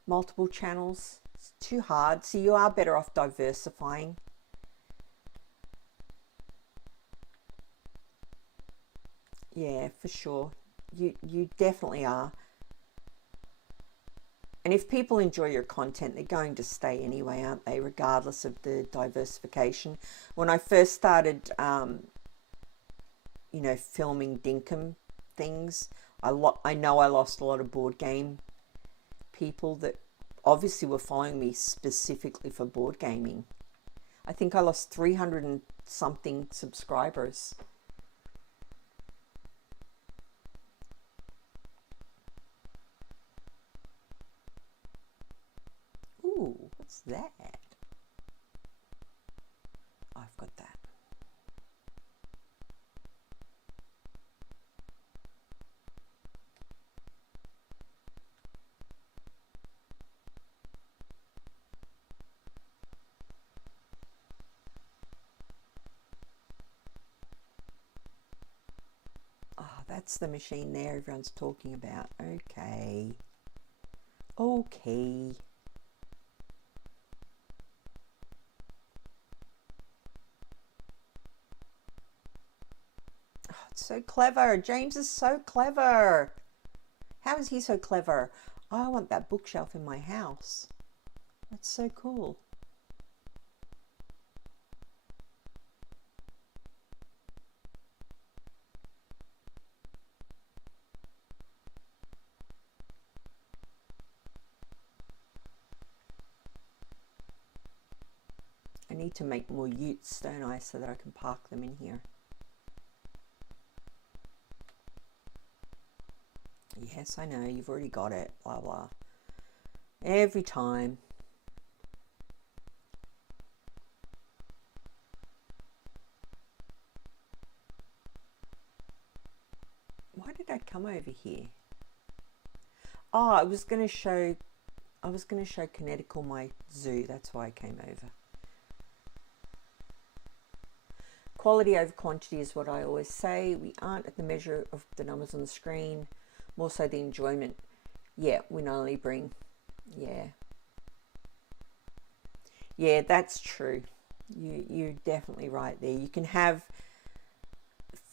Multiple channels, it's too hard. So you are better off diversifying. Yeah, for sure. You definitely are. And if people enjoy your content, they're going to stay anyway, aren't they? Regardless of the diversification. When I first started, you know, filming Dinkum things, I know I lost a lot of board game people that obviously were following me specifically for board gaming. I think I lost 300 and something subscribers. Ooh, what's that? I've got that. Oh, that's the machine there everyone's talking about. Okay. Okay. Oh, it's so clever. James is so clever. How is he so clever? Oh, I want that bookshelf in my house. That's so cool. I need to make more utes, don't I, so that I can park them in here. Yes, I know, you've already got it, blah, blah. Every time. Why did I come over here? Oh, I was going to show Kinetical my zoo. That's why I came over. Quality over quantity is what I always say. We aren't at the measure of the numbers on the screen, more so the enjoyment. Yeah, we not only bring, yeah, that's true. You're definitely right there. You can have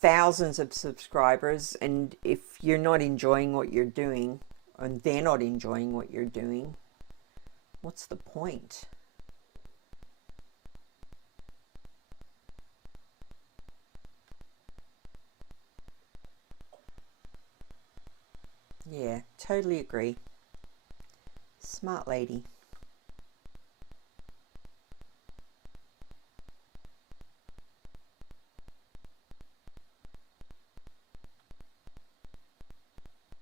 thousands of subscribers, and if you're not enjoying what you're doing, and they're not enjoying what you're doing, what's the point? Yeah, totally agree. Smart lady.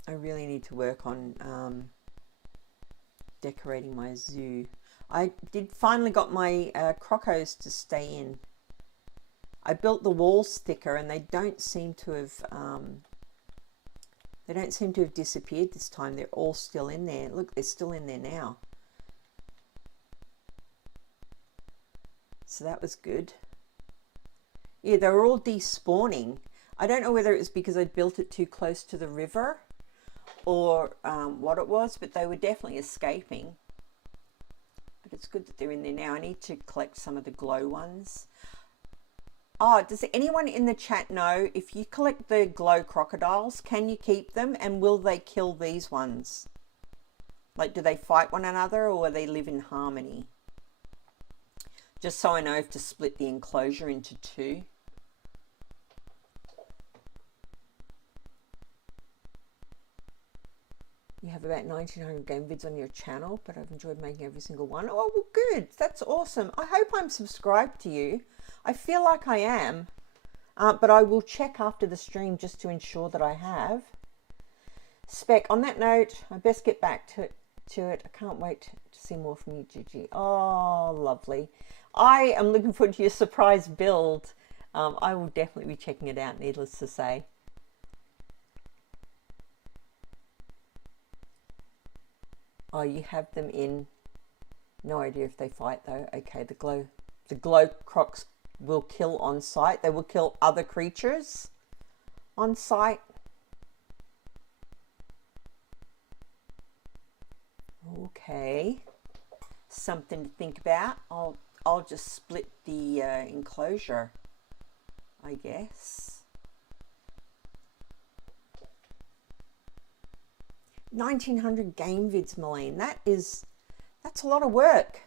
I really need to work on decorating my zoo. I did finally got my crocos to stay in. I built the walls thicker, and they don't seem to have disappeared this time. They're all still in there. Look, they're still in there now. So that was good. Yeah, they were all despawning. I don't know whether it was because I built it too close to the river or what it was, but they were definitely escaping. But it's good that they're in there now. I need to collect some of the glow ones. Oh, does anyone in the chat know if you collect the glow crocodiles, can you keep them, and will they kill these ones? Like, do they fight one another, or they live in harmony? Just so I know if to split the enclosure into two. You have about 1900 game vids on your channel, but I've enjoyed making every single one. Oh, well, good. That's awesome. I hope I'm subscribed to you. I feel like I am, but I will check after the stream just to ensure that I have. Spec, on that note, I best get back to it. I can't wait to see more from you, Gigi. Oh, lovely. I am looking forward to your surprise build. I will definitely be checking it out, needless to say. Oh, you have them in. No idea if they fight though. Okay, the glow crocs will kill on sight. They will kill other creatures on sight. Okay, something to think about. I'll just split the enclosure, I guess. 1900 game vids, Malene. That's a lot of work.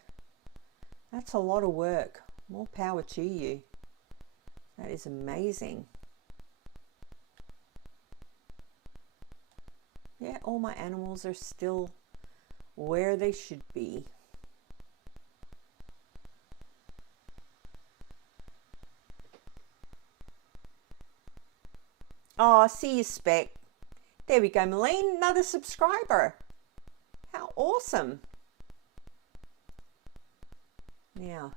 That's a lot of work. More power to you. That is amazing. Yeah, all my animals are still where they should be. Oh, see you, Spec. There we go, Malene, another subscriber. How awesome. Now,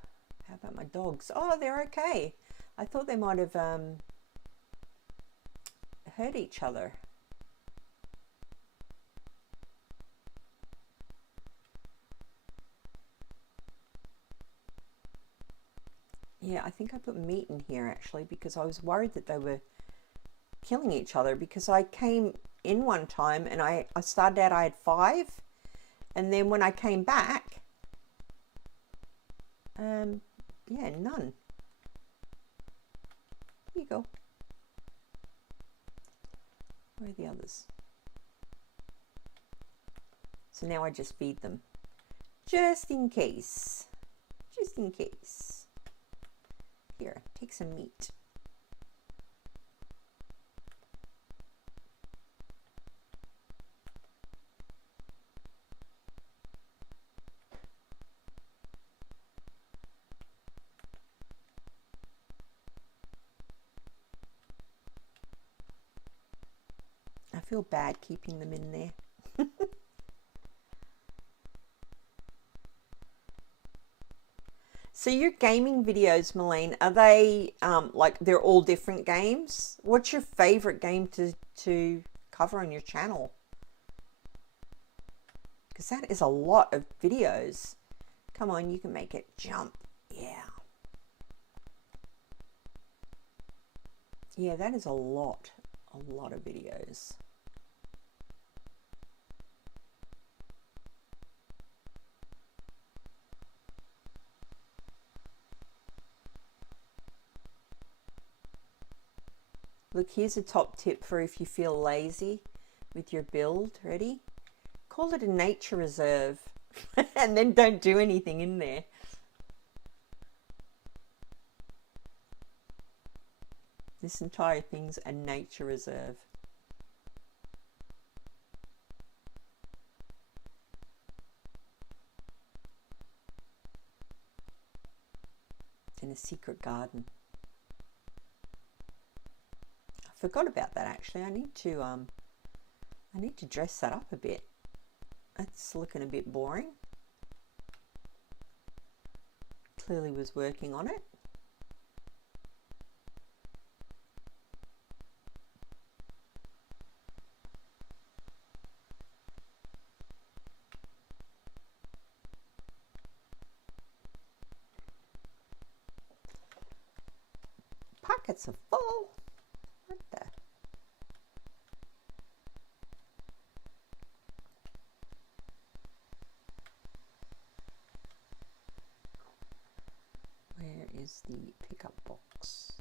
how about my dogs? Oh, they're okay. I thought they might have hurt each other. Yeah, I think I put meat in here actually because I was worried that they were killing each other, because I came in one time and I started out, I had 5, and then when I came back, yeah, none. Here you go. Where are the others? So now I just feed them, just in case. Just in case. Here, take some meat. feel bad keeping them in there. So your gaming videos, Malene, are they like they're all different games? What's your favorite game to cover on your channel? Because that is a lot of videos. Come on, you can make it jump. Yeah. Yeah, that is a lot of videos. Look, here's a top tip for if you feel lazy with your build. Ready? Call it a nature reserve and then don't do anything in there. This entire thing's a nature reserve. It's in a secret garden. I forgot about that actually. I need to dress that up a bit. That's looking a bit boring. Clearly was working on it. Pockets are full. What the? Where is the pickup box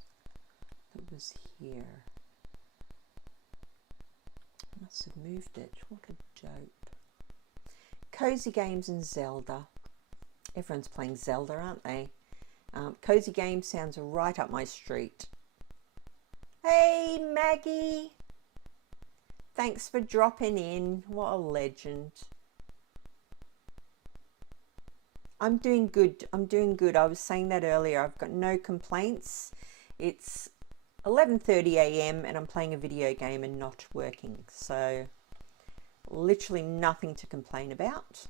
that was here? I must have moved it. What a dope. Cozy Games and Zelda. Everyone's playing Zelda, aren't they? Cozy Games sounds right up my street. Hey Maggie, thanks for dropping in. What a legend. I'm doing good. I'm doing good. I was saying that earlier. I've got no complaints. It's 11:30 a.m. and I'm playing a video game and not working. So literally nothing to complain about.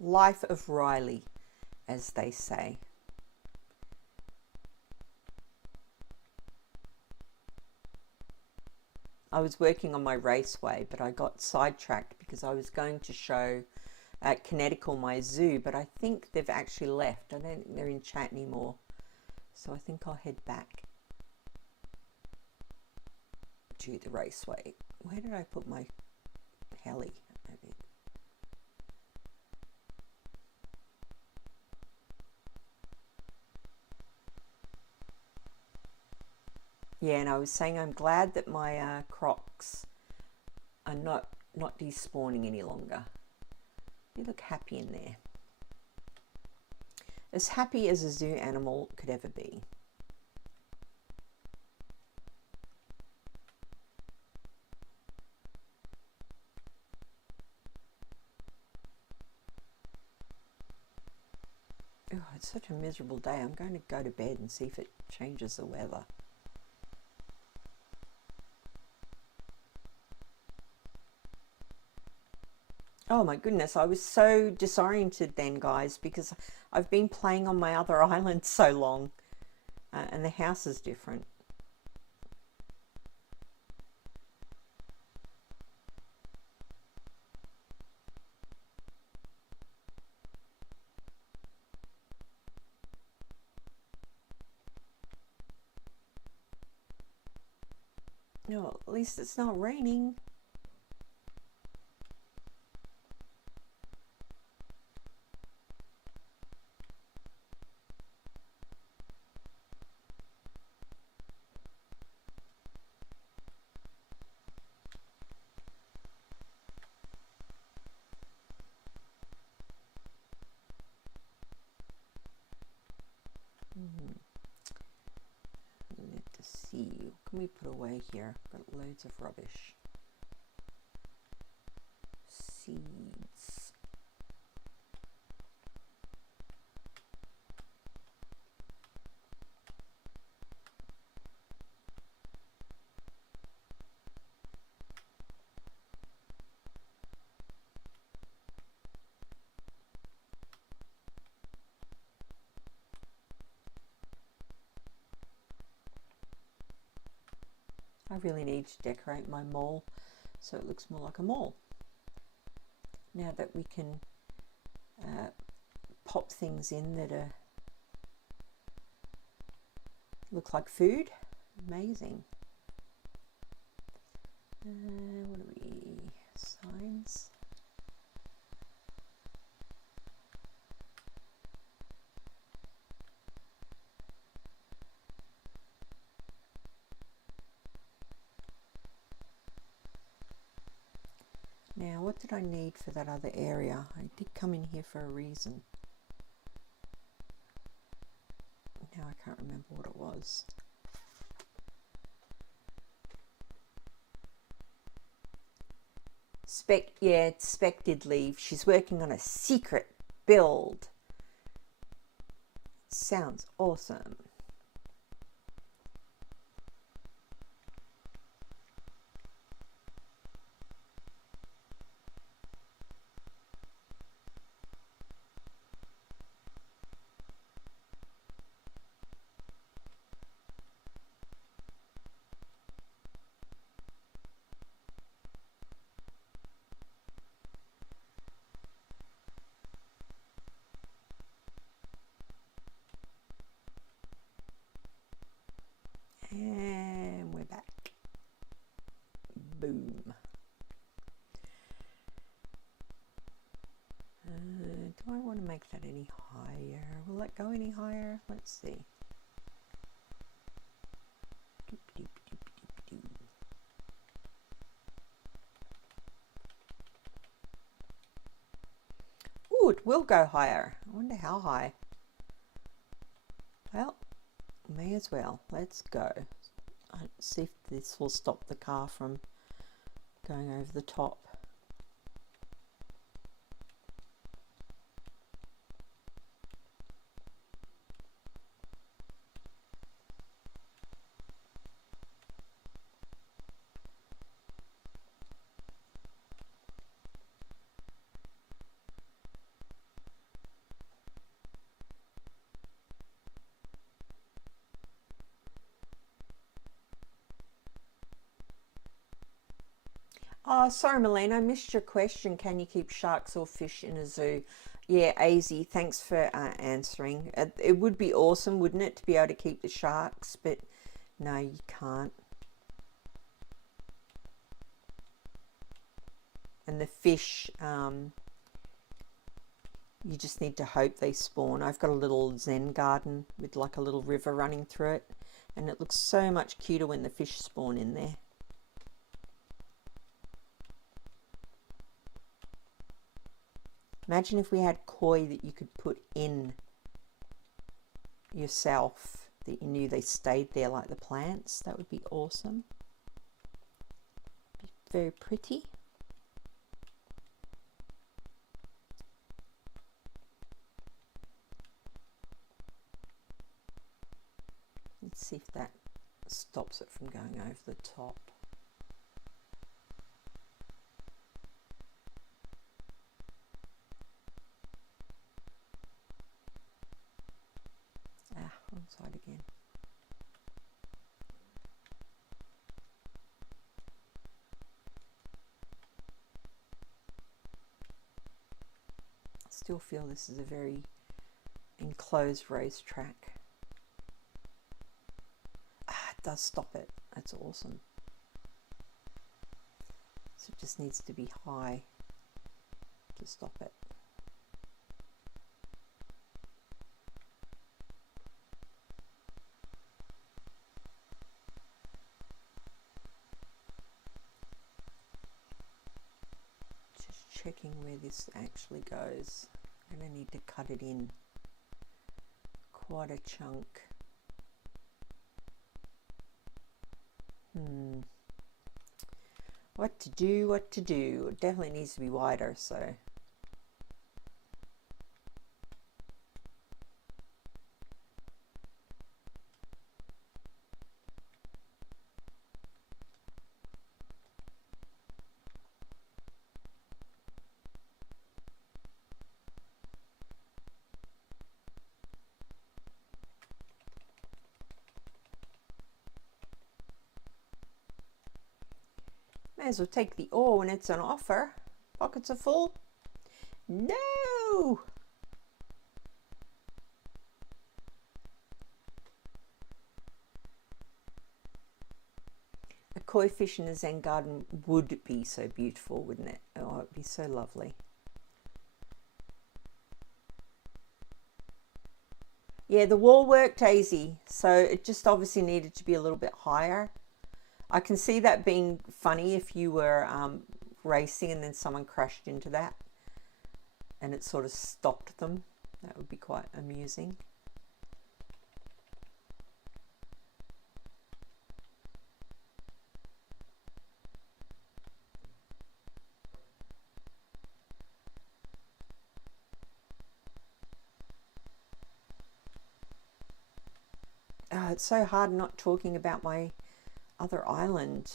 Life of Riley, as they say. I was working on my raceway, but I got sidetracked because I was going to show at Connecticut my zoo, but I think they've actually left. I don't think they're in chat anymore. So I think I'll head back to the raceway. Where did I put my heli? Yeah, and I was saying I'm glad that my crocs are not despawning any longer. You look happy in there. As happy as a zoo animal could ever be. Oh, it's such a miserable day. I'm going to go to bed and see if it changes the weather. Oh my goodness, I was so disoriented then, guys, because I've been playing on my other island so long, and the house is different. No, at least it's not raining. Let's see, what can we put away here? Got loads of rubbish. Seeds. really need to decorate my mall so it looks more like a mall. Now that we can pop things in that are look like food, amazing. What are we? Signs. Now, what did I need for that other area? I did come in here for a reason. Now I can't remember what it was. Yeah, Spec did leave. She's working on a secret build. Sounds awesome. And we're back. Boom. Do I want to make that any higher? Will that go any higher? Let's see. Ooh, it will go higher. I wonder how high. Well, may as well. Let's go. See if this will stop the car from going over the top. Oh, sorry, Malene, I missed your question. Can you keep sharks or fish in a zoo? Yeah, AZ, thanks for answering. It would be awesome, wouldn't it, to be able to keep the sharks, but no, you can't. And the fish, you just need to hope they spawn. I've got a little Zen garden with like a little river running through it, and it looks so much cuter when the fish spawn in there. Imagine if we had koi that you could put in yourself, that you knew they stayed there like the plants. That would be awesome. Be very pretty. Let's see if that stops it from going over the top. Wrong side again. I still feel this is a very enclosed racetrack. It does stop it. That's awesome. So it just needs to be high to stop it. Checking where this actually goes. I'm going to need to cut it in quite a chunk. What to do, what to do. It definitely needs to be wider, so. as well take the ore when it's on offer. Pockets are full. No! A koi fish in a Zen garden would be so beautiful, wouldn't it? Oh, it'd be so lovely. Yeah, the wall worked, Daisy, so it just obviously needed to be a little bit higher. I can see that being funny if you were racing and then someone crashed into that and it sort of stopped them. That would be quite amusing. Oh, it's so hard not talking about my other island.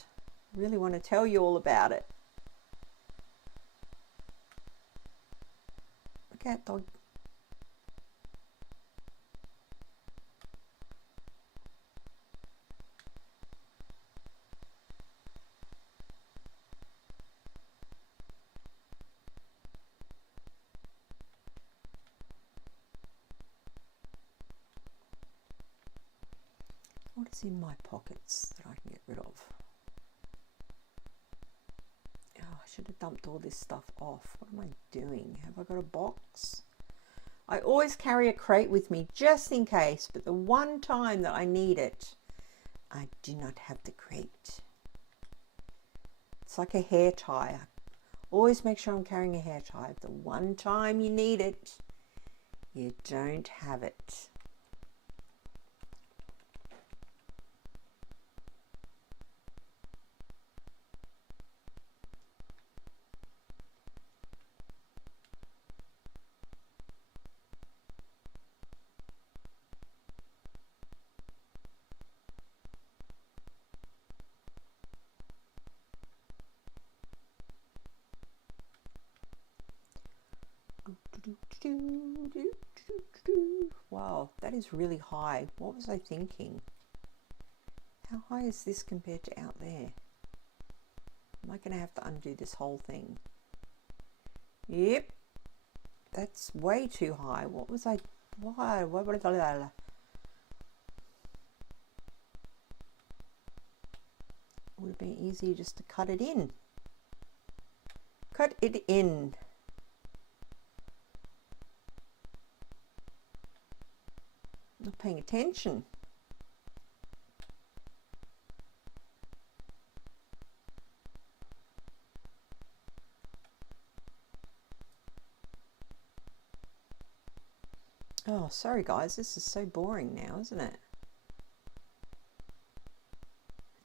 I really want to tell you all about it. Look at dog. What is in my pockets that I can get rid of? Oh, I should have dumped all this stuff off. What am I doing? Have I got a box? I always carry a crate with me just in case, but the one time that I need it, I do not have the crate. It's like a hair tie. Always make sure I'm carrying a hair tie. The one time you need it, you don't have it. Wow, that is really high. What was I thinking? How high is this compared to out there? Am I going to have to undo this whole thing? Yep, that's way too high. What was I? Why? Would have been easier just to cut it in. Cut it in. Not paying attention. Oh, sorry guys, this is so boring now, isn't it?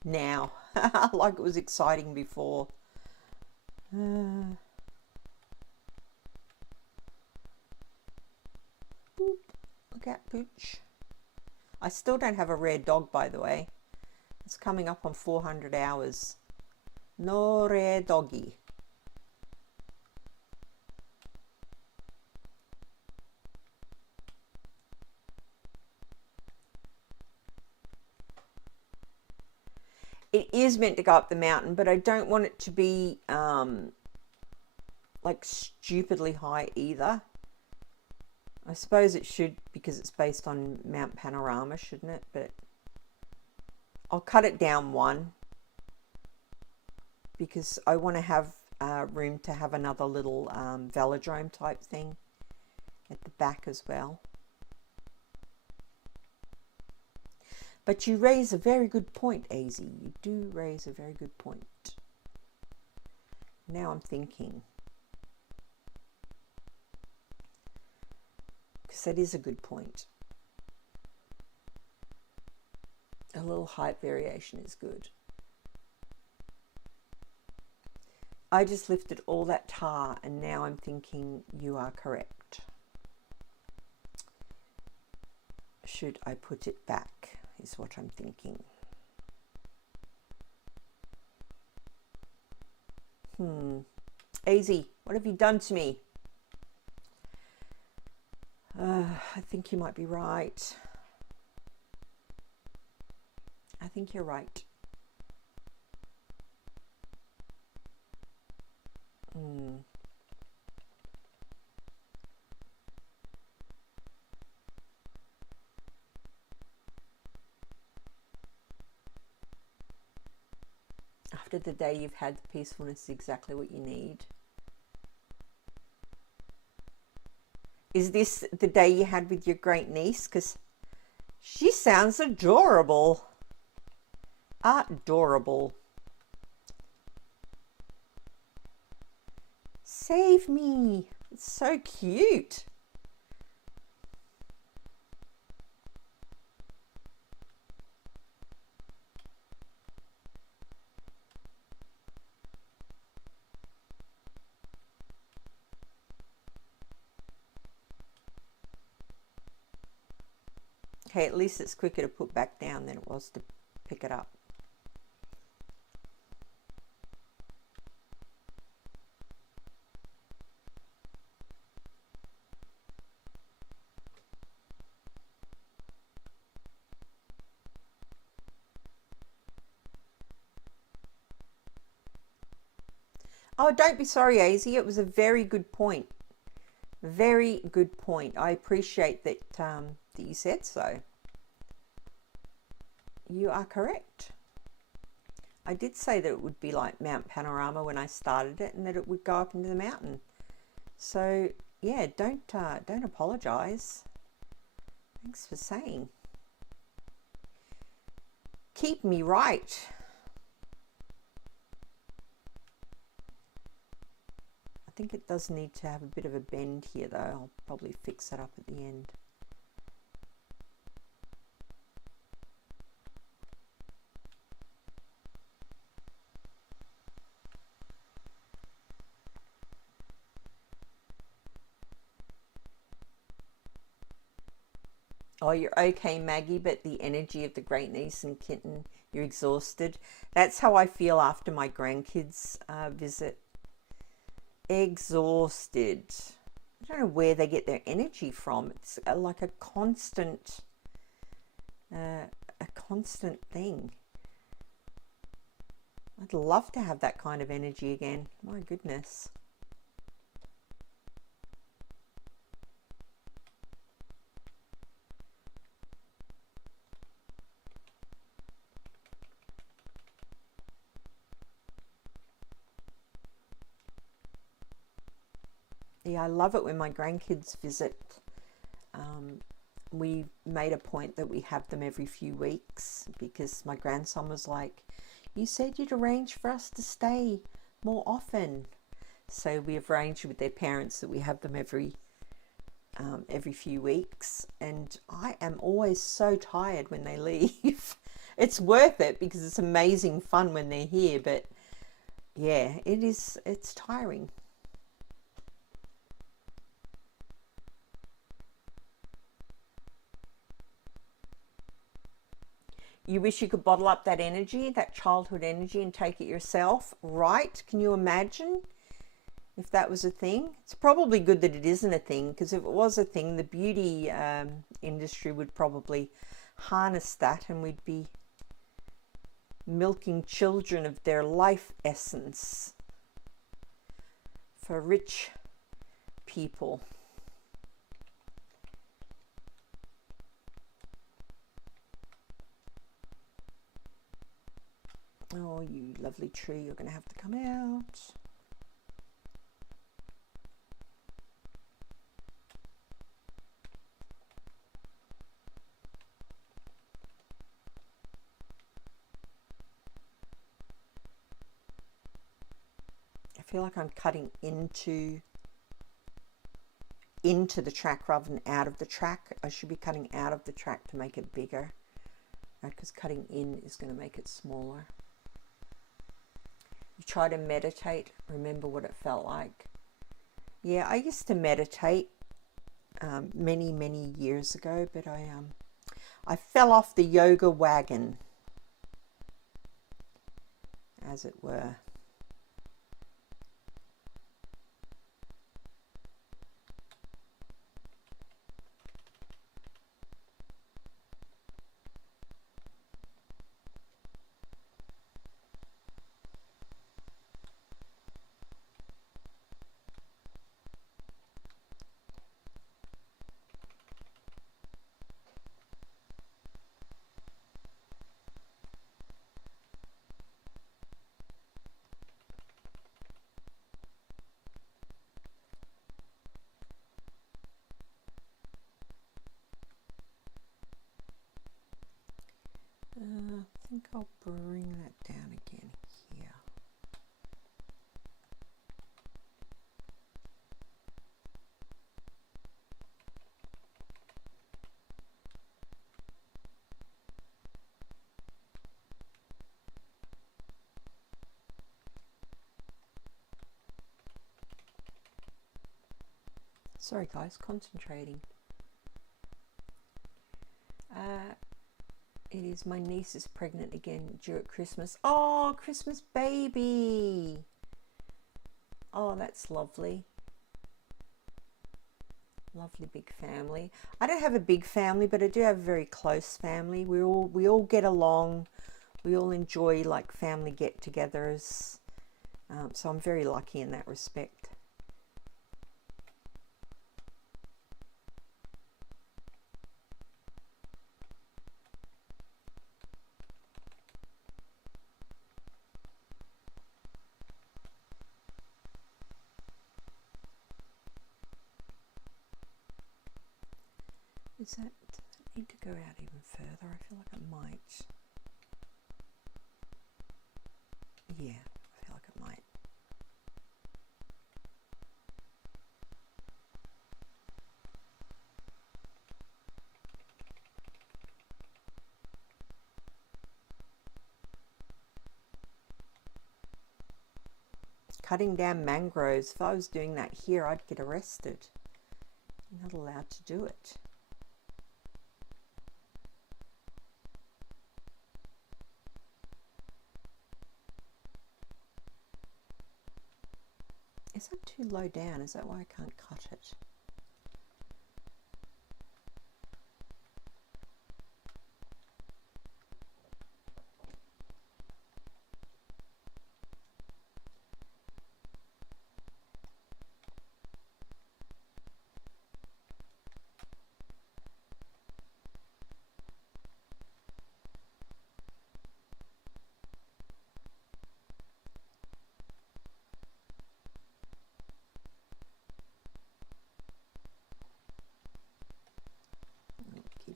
Now, like it was exciting before. Boop. Look at Pooch. I still don't have a rare dog, by the way. It's coming up on 400 hours. No rare doggy. It is meant to go up the mountain, but I don't want it to be like stupidly high either. I suppose it should, because it's based on Mount Panorama, shouldn't it? But I'll cut it down one because I want to have room to have another little velodrome type thing at the back as well. But you raise a very good point, AZ. You do raise a very good point. Now I'm thinking, because that is a good point. A little height variation is good. I just lifted all that tar and now I'm thinking you are correct. Should I put it back is what I'm thinking. AZ, what have you done to me? I think you might be right. I think you're right. Mm. After the day you've had, the peacefulness is exactly what you need. Is this the day you had with your great niece? Because she sounds adorable. Adorable. Save me. It's so cute. Okay, at least it's quicker to put back down than it was to pick it up. Oh, don't be sorry, Azy. It was a very good point. Very good point. I appreciate that that you said so. You are correct. I did say that it would be like Mount Panorama when I started it, and that it would go up into the mountain. So yeah, don't apologize. Thanks for saying. Keep me right. I think it does need to have a bit of a bend here though. I'll probably fix it up at the end. Oh, you're okay, Maggie, but the energy of the great niece and kitten, you're exhausted. That's how I feel after my grandkids visit. Exhausted. I don't know where they get their energy from. It's like a constant thing. I'd love to have that kind of energy again. My goodness. Yeah, I love it when my grandkids visit. We made a point that we have them every few weeks because my grandson was like, you said you'd arrange for us to stay more often. So we have arranged with their parents that we have them every few weeks. And I am always so tired when they leave. It's worth it because it's amazing fun when they're here. But yeah, it's tiring. You wish you could bottle up that energy, that childhood energy, and take it yourself, right? Can you imagine if that was a thing? It's probably good that it isn't a thing, because if it was a thing, the beauty industry would probably harness that, and we'd be milking children of their life essence for rich people. Oh, you lovely tree, you're going to have to come out. I feel like I'm cutting into the track rather than out of the track. I should be cutting out of the track to make it bigger, because cutting in is going to make it smaller. You try to meditate, remember what it felt like. Yeah, I used to meditate many years ago, but I fell off the yoga wagon, as it were. I'll bring that down again here. Sorry guys, concentrating. It is, my niece is pregnant again due at Christmas. Oh, Christmas baby. Oh, that's lovely. Lovely big family. I don't have a big family, but I do have a very close family. We all get along. We all enjoy like family get-togethers. So I'm very lucky in that respect. Does that need to go out even further? I feel like it might. Yeah, I feel like it might. Cutting down mangroves. If I was doing that here, I'd get arrested. You're not allowed to do it. Is that too low down? Is that why I can't cut it?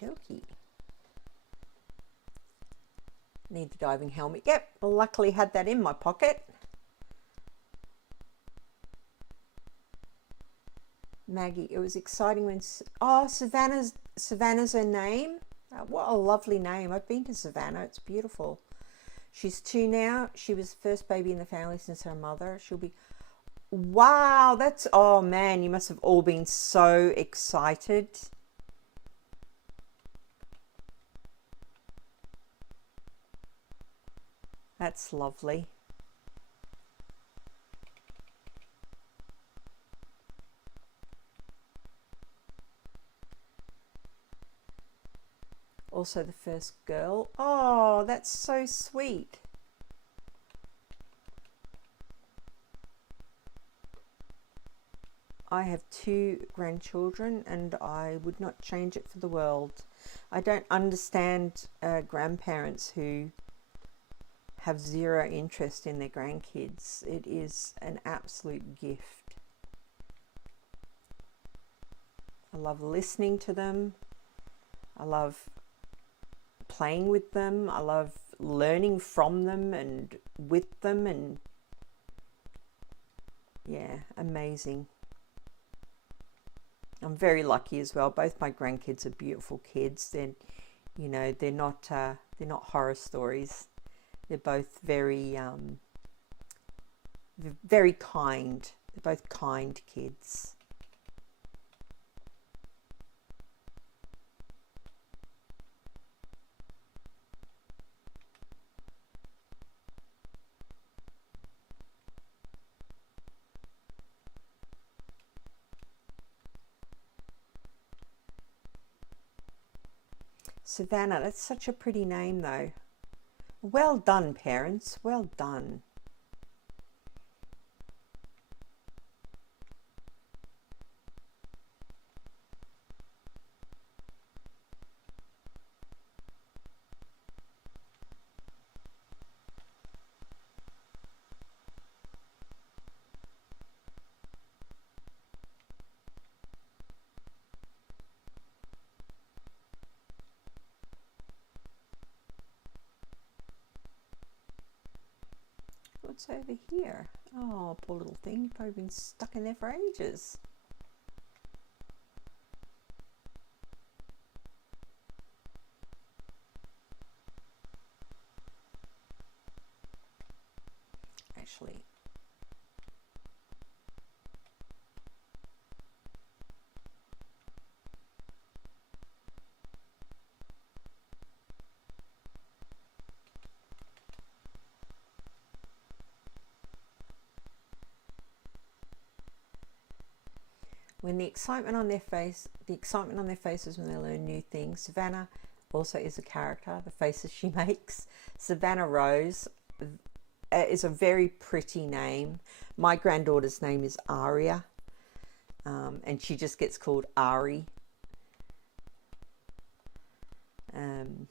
Okie. Need the diving helmet. Yep, luckily had that in my pocket. Maggie, it was exciting when... Oh, Savannah's her name. What a lovely name. I've been to Savannah. It's beautiful. She's 2 now. She was the first baby in the family since her mother. She'll be... Wow, that's... Oh, man, you must have all been so excited. That's lovely. Also the first girl. Oh, that's so sweet. I have 2 grandchildren and I would not change it for the world. I don't understand grandparents who have 0 interest in their grandkids. It is an absolute gift. I love listening to them. I love playing with them. I love learning from them and with them, and yeah, amazing. I'm very lucky as well. Both my grandkids are beautiful kids. They're not horror stories. They're both very very kind. They're both kind kids. Savannah, that's such a pretty name though. Well done, parents. Well done. What's over here? Oh, poor little thing. You've probably been stuck in there for ages. Actually, when the excitement on their faces when they learn new things. Savannah also is a character, the faces she makes. Savannah Rose is a very pretty name. My granddaughter's name is Aria, and she just gets called Ari. And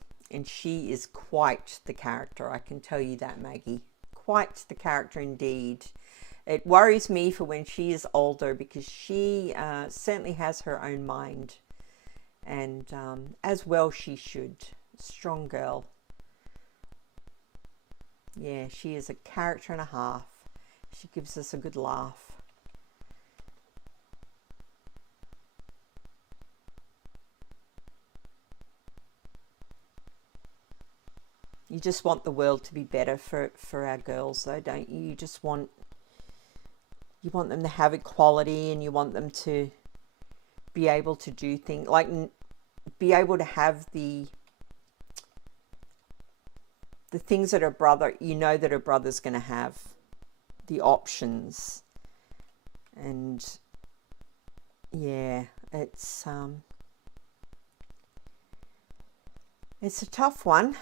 she is quite the character, I can tell you that, Maggie. Quite the character indeed. It worries me for when she is older, because she certainly has her own mind, and as well she should. Strong girl. Yeah, she is a character and a half. She gives us a good laugh. You just want the world to be better for our girls, though, don't you? You just want them to have equality, and you want them to be able to do things, like be able to have the things that a brother, that a brother's going to have, the options. And yeah, it's a tough one.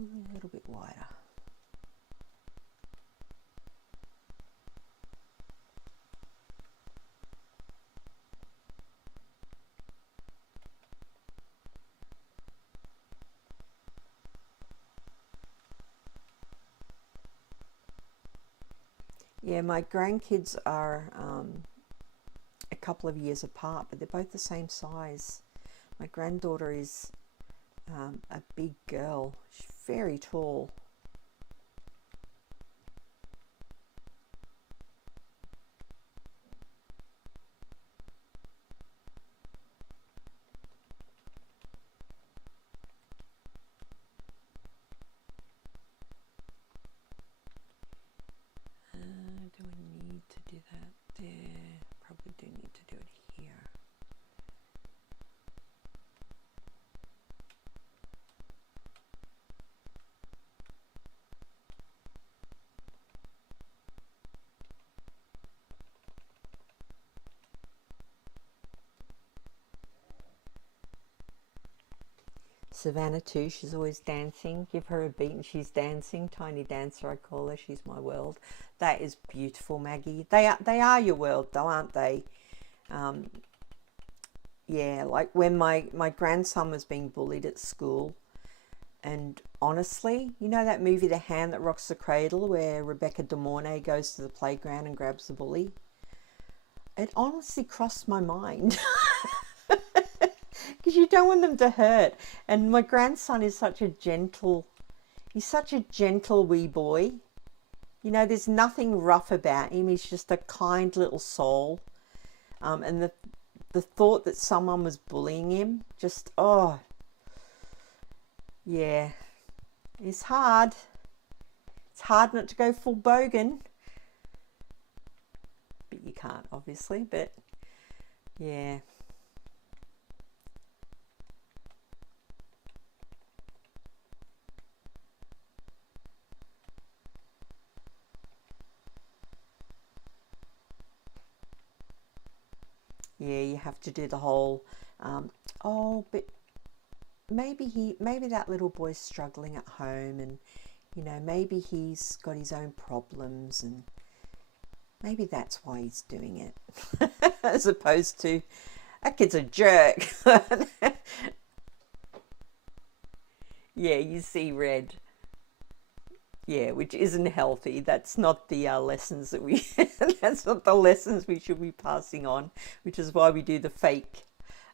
A little bit wider. Yeah, my grandkids are a couple of years apart, but they're both the same size. My granddaughter is a big girl. She's very tall. Do I need to do that there? Probably do need to do it here. Savannah too, she's always dancing. Give her a beat and she's dancing. Tiny dancer, I call her. She's my world. That is beautiful, Maggie. They are your world though, aren't they? Yeah, like when my grandson was being bullied at school, and honestly, you know that movie The Hand That Rocks the Cradle, where Rebecca De Mornay goes to the playground and grabs the bully? It honestly crossed my mind. Because you don't want them to hurt. And my grandson is he's such a gentle wee boy. There's nothing rough about him. He's just a kind little soul. And the thought that someone was bullying him, just, oh, yeah, it's hard. It's hard not to go full bogan. But you can't, obviously, but yeah. Yeah, you have to do the whole Oh, but maybe that little boy's struggling at home, and maybe he's got his own problems, and maybe that's why he's doing it. As opposed to, that kid's a jerk. Yeah, you see red. Yeah, which isn't healthy. That's not the lessons that we. That's not the lessons we should be passing on. Which is why we do the fake.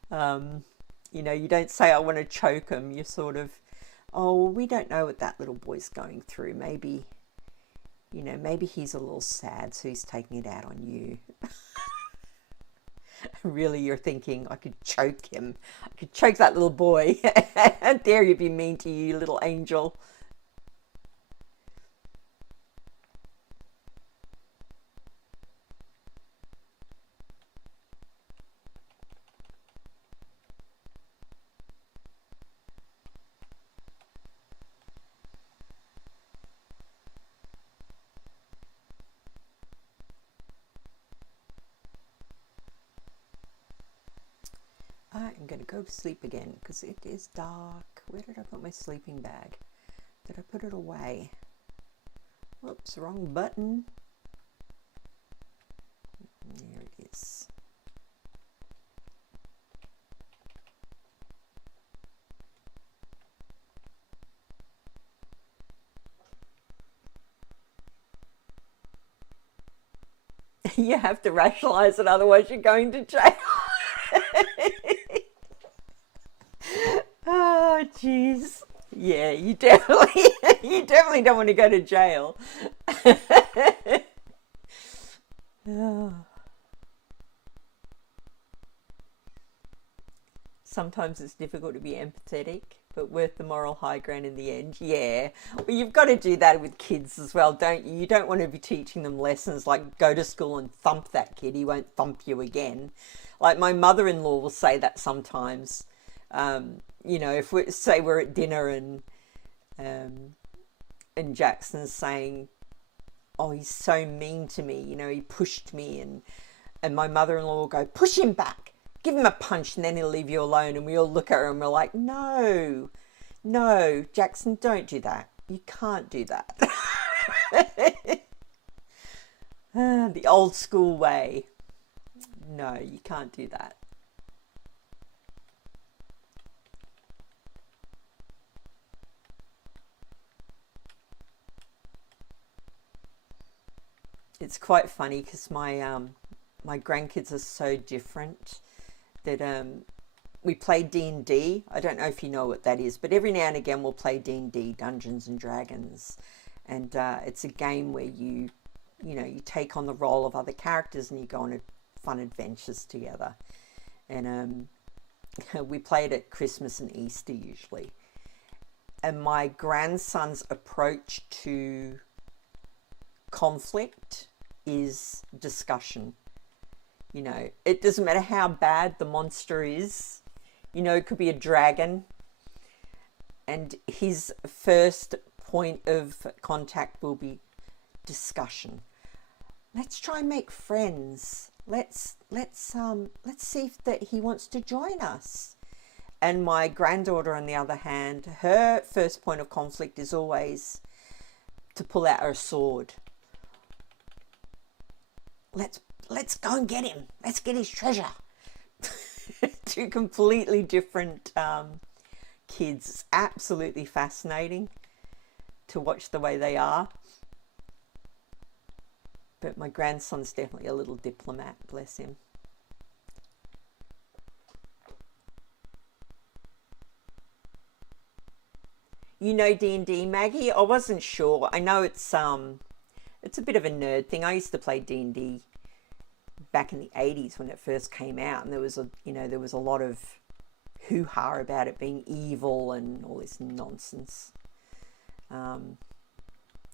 You don't say, "I want to choke him." You're sort of, "Oh, well, we don't know what that little boy's going through. Maybe he's a little sad, so he's taking it out on you." Really, you're thinking, "I could choke him. I could choke that little boy." How dare you be mean to you, little angel. I'm going to go to sleep again because it is dark. Where did I put my sleeping bag? Did I put it away? Whoops, wrong button. There it is. You have to rationalize it, otherwise you're going to jail. Oh, jeez. Yeah, you definitely, you definitely don't want to go to jail. Oh. Sometimes it's difficult to be empathetic, but worth the moral high ground in the end. Yeah, well, you've got to do that with kids as well, don't you? You don't want to be teaching them lessons like go to school and thump that kid. He won't thump you again. Like my mother-in-law will say that sometimes. If we say we're at dinner um, and Jackson's saying, "Oh, he's so mean to me. He pushed me," and my mother-in-law will go, "Push him back. Give him a punch, and then he'll leave you alone." And we all look at her and we're like, "No, no, Jackson, don't do that. You can't do that." The old school way. No, you can't do that. It's quite funny because my grandkids are so different that we play D&D. I don't know if you know what that is, but every now and again we'll play D&D, Dungeons and Dragons, and it's a game where you take on the role of other characters and you go on fun adventures together. And we play it at Christmas and Easter usually. And my grandson's approach to conflict is discussion. It doesn't matter how bad the monster is. It could be a dragon, and his first point of contact will be discussion. Let's try and make friends. Let's see if that he wants to join us. And my granddaughter, on the other hand, her first point of conflict is always to pull out her sword. Let's go and get him. Let's get his treasure. Two completely different kids. It's absolutely fascinating to watch the way they are. But my grandson's definitely a little diplomat, bless him. You know D&D, Maggie? I wasn't sure. I know it's a bit of a nerd thing. I used to play D&D back in the 80s when it first came out, and there was a lot of hoo-ha about it being evil and all this nonsense.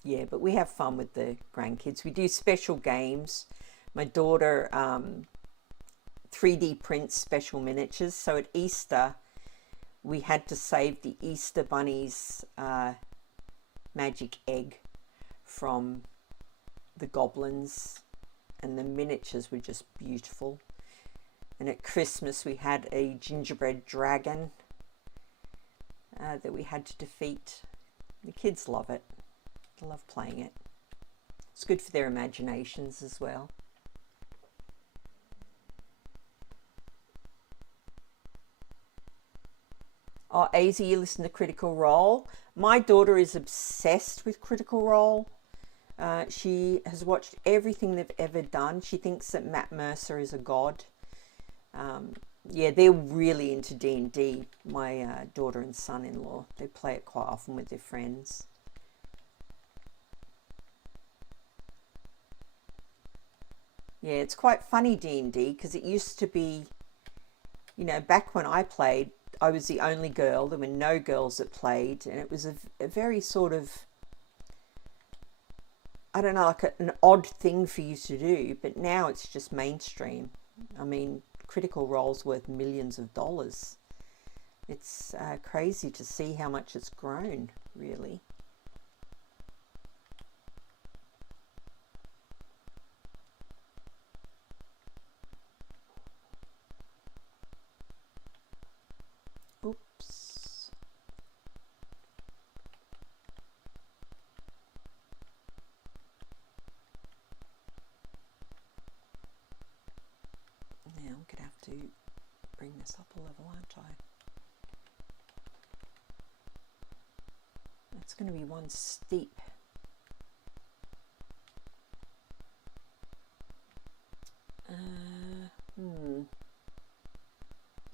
Yeah, but we have fun with the grandkids. We do special games. My daughter 3D prints special miniatures. So at Easter, we had to save the Easter Bunny's magic egg from the goblins, and the miniatures were just beautiful. And at Christmas we had a gingerbread dragon that we had to defeat. The kids love it. They love playing it. It's good for their imaginations as well. Oh, AZ, you listen to Critical Role. My daughter is obsessed with Critical Role. She has watched everything they've ever done. She thinks that Matt Mercer is a god. Yeah, they're really into D&D, my daughter and son-in-law. They play it quite often with their friends. Yeah, it's quite funny, D&D, because it used to be, you know, back when I played, I was the only girl. There were no girls that played, and it was a very sort of, I don't know, like an odd thing for you to do, but now it's just mainstream. I mean, Critical Role's worth millions of dollars. It's crazy to see how much it's grown, really. Oops. Now I'm going to have to bring this up a level, aren't I? It's going to be one steep.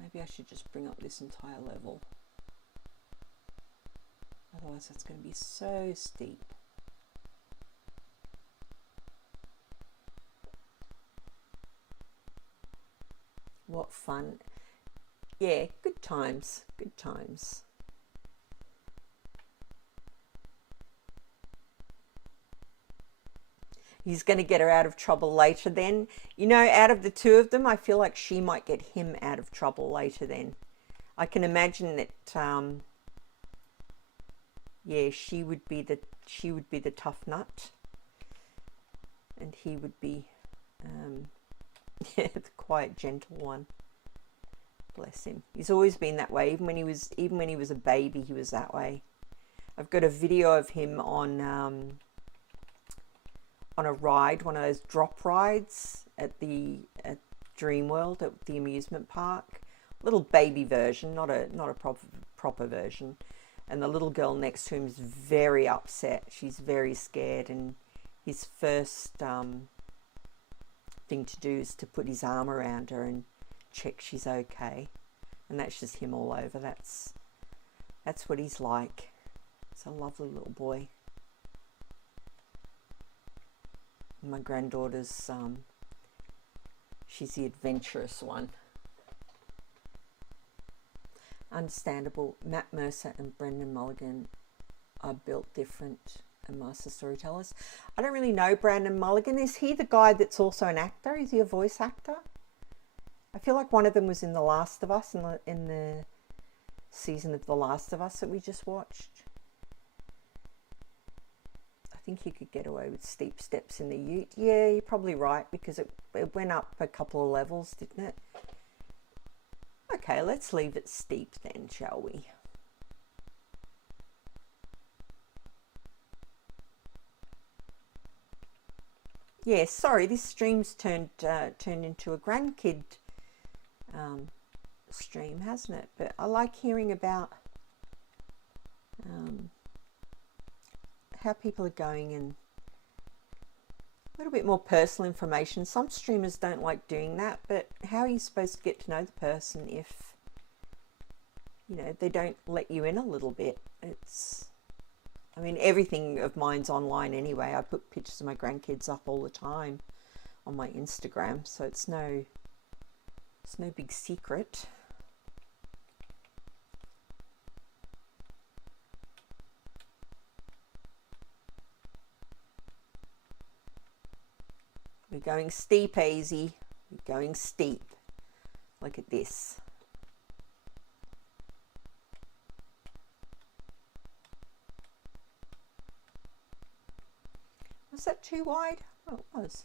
Maybe I should just bring up this entire level. Otherwise that's going to be so steep. What fun. Yeah, good times, good times. He's going to get her out of trouble later then. You know, out of the two of them, I feel like she might get him out of trouble later then. I can imagine that, yeah, she would be the tough nut. And he would be, yeah, the quiet, gentle one. Bless him. He's always been that way. Even when he was a baby, he was that way. I've got a video of him on a ride, one of those drop rides at Dream World at the amusement park. Little baby version, not a proper version. And the little girl next to him is very upset. She's very scared, and his first thing to do is to put his arm around her and check she's okay. And that's just him all over. That's what he's like. He's a lovely little boy. My granddaughter's, she's the adventurous one. Understandable. Matt Mercer and Brendan Mulligan are built different and master storytellers. I don't really know Brendan Mulligan. Is he the guy that's also an actor? Is he a voice actor? I feel like one of them was in The Last of Us, in the season of The Last of Us that we just watched. I think you could get away with steep steps in the ute. Yeah, you're probably right, because it went up a couple of levels, didn't it? Okay, let's leave it steep then, shall we? Yeah, sorry, this stream's turned into a grandkid stream, hasn't it? But I like hearing about how people are going, and a little bit more personal information. Some streamers don't like doing that, but how are you supposed to get to know the person if, you know, they don't let you in a little bit? I mean, everything of mine's online anyway. I put pictures of my grandkids up all the time on my Instagram, so it's no big secret. We're going steep, AZ. We're going steep. Look at this. Was that too wide? Oh, it was.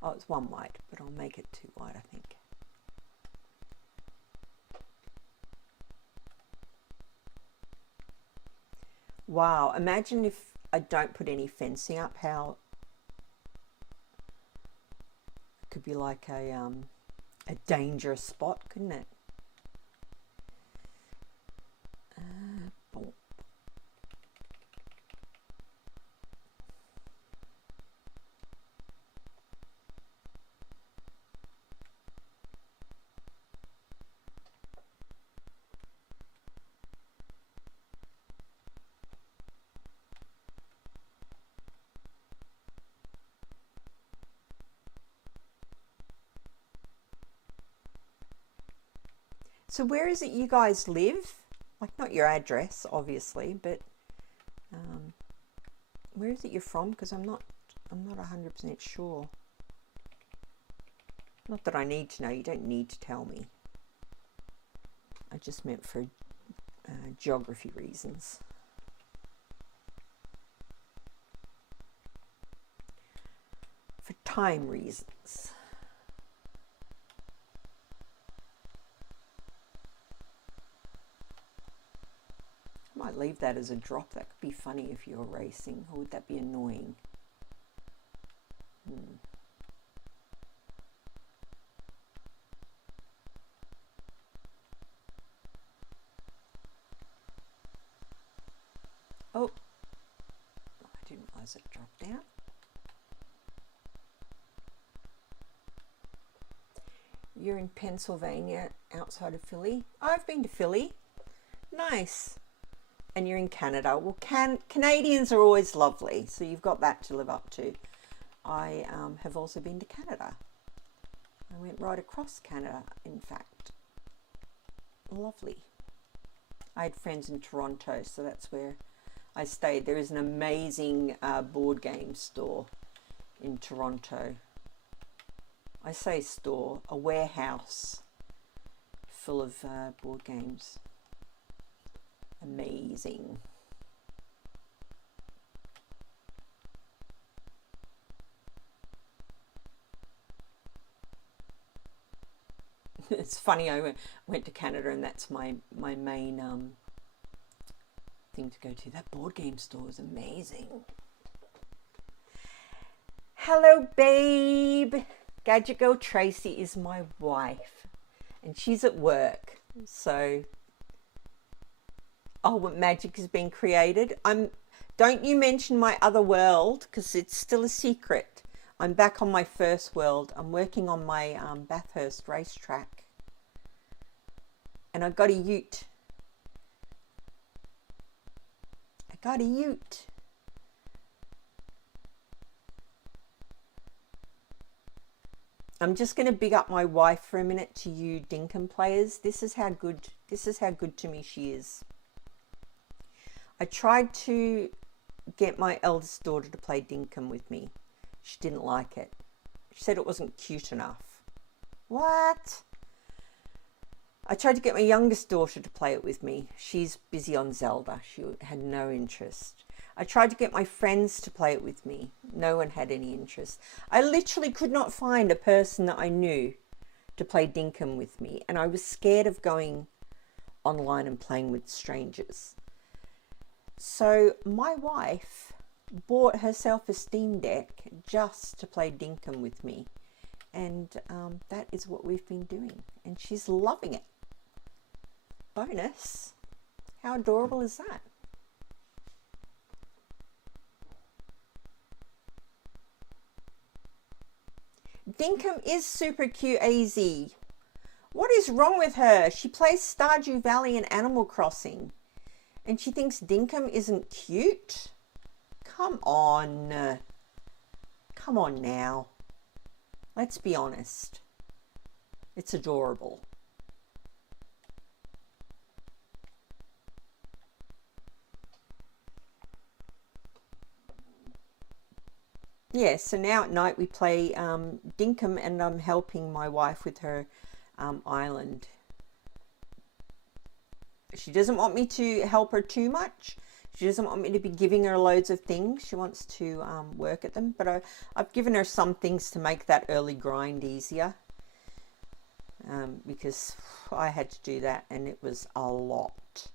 Oh, it's one wide, but I'll make it 2 wide, I think. Wow, imagine if I don't put any fencing up, how it could be like a dangerous spot, couldn't it? So where is it you guys live? Like, not your address, obviously, but where is it you're from? Because I'm not 100% sure. Not that I need to know. You don't need to tell me. I just meant for geography reasons. For time reasons. I might leave that as a drop. That could be funny if you're racing, or would that be annoying? Oh, I didn't realize it dropped down. You're in Pennsylvania, outside of Philly. I've been to Philly. Nice. And you're in Canada. Well, Canadians are always lovely, so you've got that to live up to. I have also been to Canada. I went right across Canada, in fact. Lovely. I had friends in Toronto, so that's where I stayed. There is an amazing board game store in Toronto. I say store, a warehouse full of board games. Amazing. It's funny, I went to Canada, and that's my main thing to go to. That board game store is amazing. Hello, babe. Gadget Girl Tracy is my wife, and she's at work. So, oh, what magic has been created. Don't you mention my other world, because it's still a secret. I'm back on my first world. I'm working on my Bathurst racetrack. And I got a ute. I got a ute. I'm just going to big up my wife for a minute to you Dinkum players. This is how good to me she is. I tried to get my eldest daughter to play Dinkum with me. She didn't like it. She said it wasn't cute enough. What? I tried to get my youngest daughter to play it with me. She's busy on Zelda. She had no interest. I tried to get my friends to play it with me. No one had any interest. I literally could not find a person that I knew to play Dinkum with me, and I was scared of going online and playing with strangers. So my wife bought herself a Steam Deck just to play Dinkum with me, and that is what we've been doing, and she's loving it. Bonus, how adorable is that? Dinkum is super cute, AZ. What is wrong with her? She plays Stardew Valley and Animal Crossing, and she thinks Dinkum isn't cute? Come on. Come on now. Let's be honest. It's adorable. Yeah, so now at night we play Dinkum, and I'm helping my wife with her island. She doesn't want me to help her too much. She doesn't want me to be giving her loads of things. She wants to work at them. But I've given her some things to make that early grind easier. Because I had to do that and it was a lot.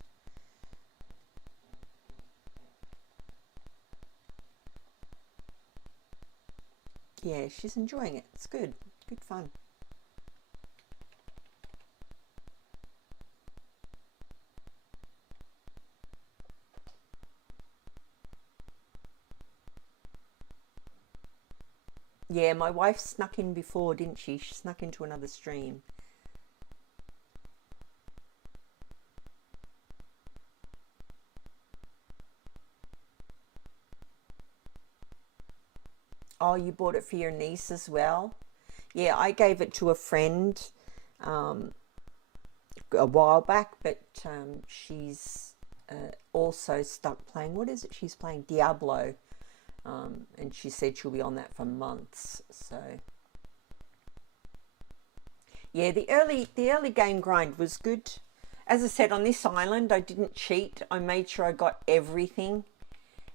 Yeah, she's enjoying it. It's good. Good fun. Yeah, my wife snuck in before, didn't she? She snuck into another stream. Oh, you bought it for your niece as well? Yeah, I gave it to a friend a while back, but she's also stuck playing. What is it? She's playing Diablo, and she said she'll be on that for months. So yeah, the early game grind was good. As I said, on this island, I didn't cheat. I made sure I got everything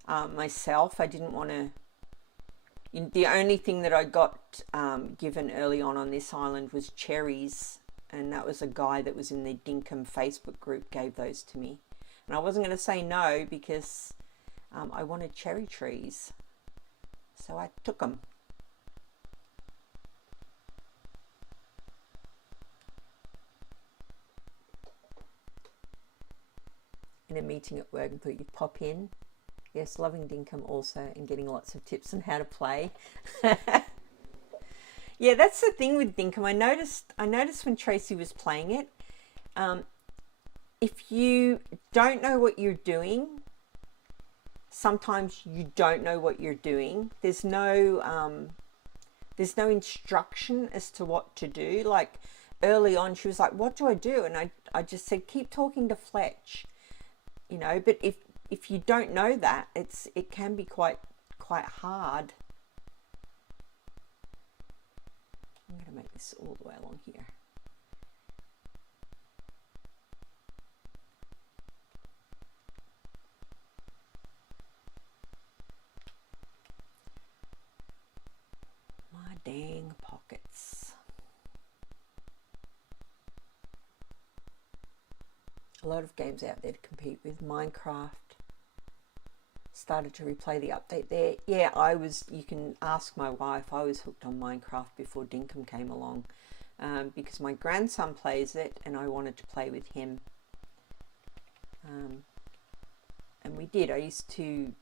myself. I didn't want to. The only thing that I got given early on this island was cherries, and that was a guy that was in the Dinkum Facebook group gave those to me. And I wasn't going to say no because I wanted cherry trees. So I took them. In a meeting at work and thought you'd pop in. Yes, loving Dinkum also and getting lots of tips on how to play. Yeah, that's the thing with Dinkum. I noticed when Tracy was playing it, if you don't know what you're doing, sometimes you don't know what you're doing. There's no instruction as to what to do. Like early on, she was like, "What do I do?" And I just said, "Keep talking to Fletch." You know, but if you don't know that, it can be quite hard. I'm going to make this all the way along here. My dang pockets. A lot of games out there to compete with. Minecraft. Started to replay the update there. Yeah, you can ask my wife, I was hooked on Minecraft before Dinkum came along, because my grandson plays it and I wanted to play with him. And we did. I used to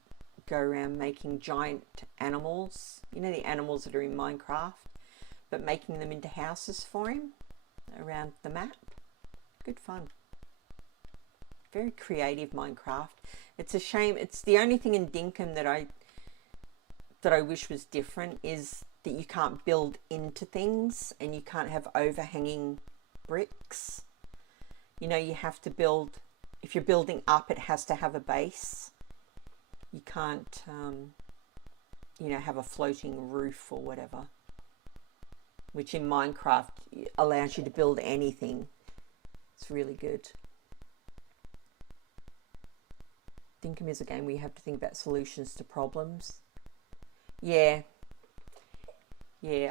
go around making giant animals, you know, the animals that are in Minecraft, but making them into houses for him around the map. Good fun. Very creative Minecraft. It's a shame. It's the only thing in Dinkum that I wish was different is that you can't build into things and you can't have overhanging bricks. You know, you have to build, if you're building up, it has to have a base. You can't, you know, have a floating roof or whatever, which in Minecraft allows you to build anything. It's really good. Dinkum is a game where you have to think about solutions to problems. Yeah.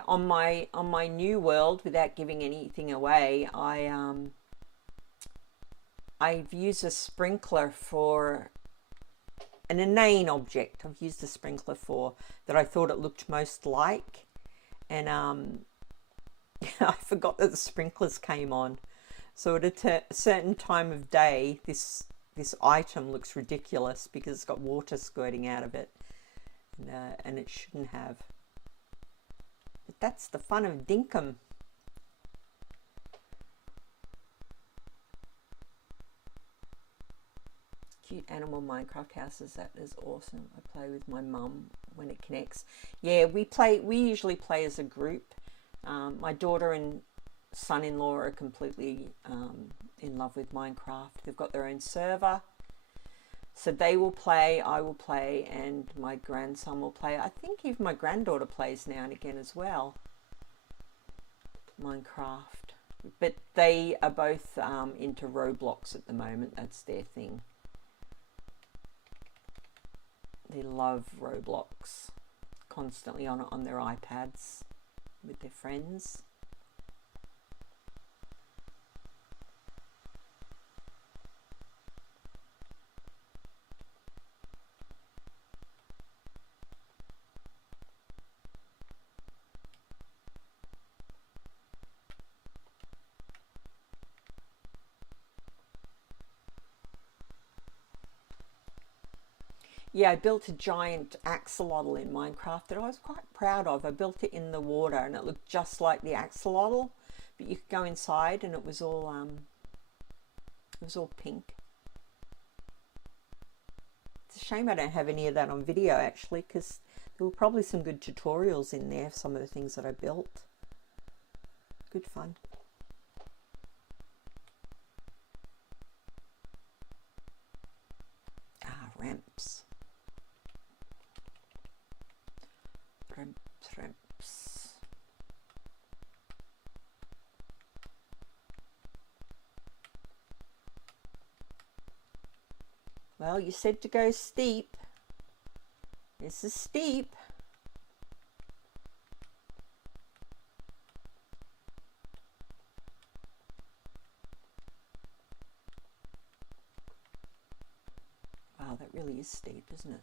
On my new world, without giving anything away, I've used a sprinkler for an inane object. I've used a sprinkler for that I thought it looked most like, and I forgot that the sprinklers came on. So at a certain time of day, this item looks ridiculous because it's got water squirting out of it, and it shouldn't have. But that's the fun of Dinkum. Cute animal Minecraft houses. That is awesome. I play with my mum when it connects. Yeah, we usually play as a group. My daughter and son-in-law are completely in love with Minecraft. They've got their own server, so they will play, I will play, and my grandson will play. I think even my granddaughter plays now and again as well, Minecraft. But they are both into Roblox at the moment. That's their thing. They love Roblox, constantly on their iPads with their friends. Yeah, I built a giant axolotl in Minecraft that I was quite proud of. I built it in the water and it looked just like the axolotl, but you could go inside and it was all pink. It's a shame I don't have any of that on video actually, because there were probably some good tutorials in there, some of the things that I built. Good fun. Ah, ramps. Ramps. Well, you said to go steep. This is steep. Wow, that really is steep, isn't it?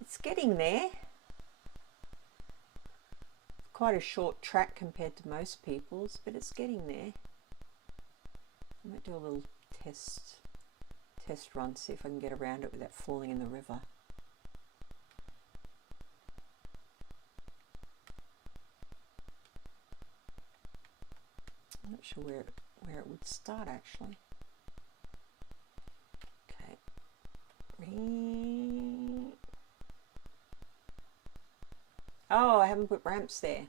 It's getting there. Quite a short track compared to most people's, but it's getting there. I might do a little test run, see if I can get around it without falling in the river. I'm not sure where it would start actually. Okay. Oh, I haven't put ramps there.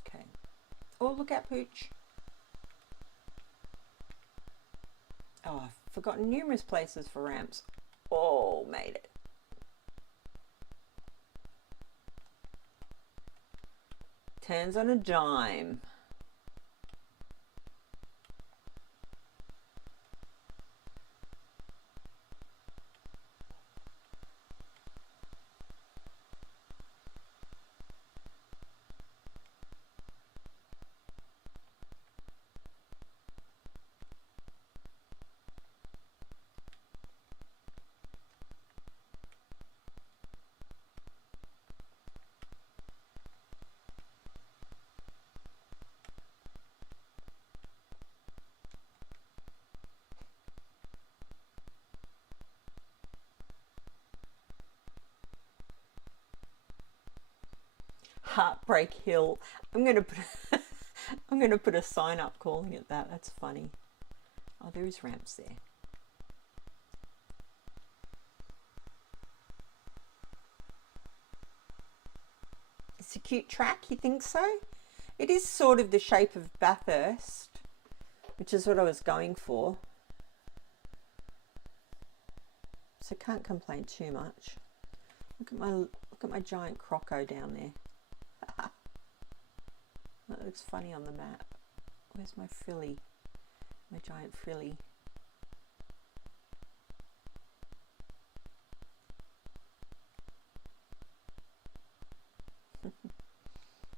Okay. Oh, look out, Pooch. Oh, I've forgotten numerous places for ramps. Oh, made it. Turns on a dime. Heartbreak Hill. I'm gonna put a sign up calling it that. That's funny. Oh, there is ramps there. It's a cute track, you think so? It is sort of the shape of Bathurst, which is what I was going for. So can't complain too much. Look at my giant croco down there. That looks funny on the map. Where's my frilly? My giant frilly.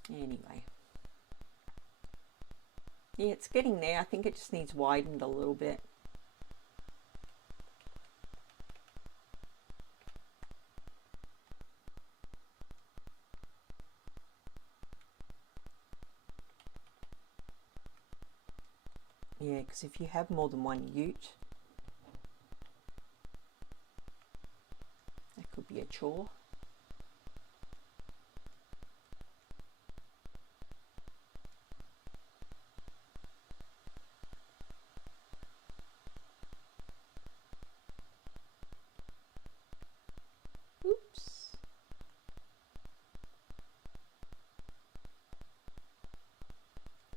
Anyway. Yeah, it's getting there. I think it just needs widened a little bit. Yeah, because if you have more than one ute, that could be a chore. Oops.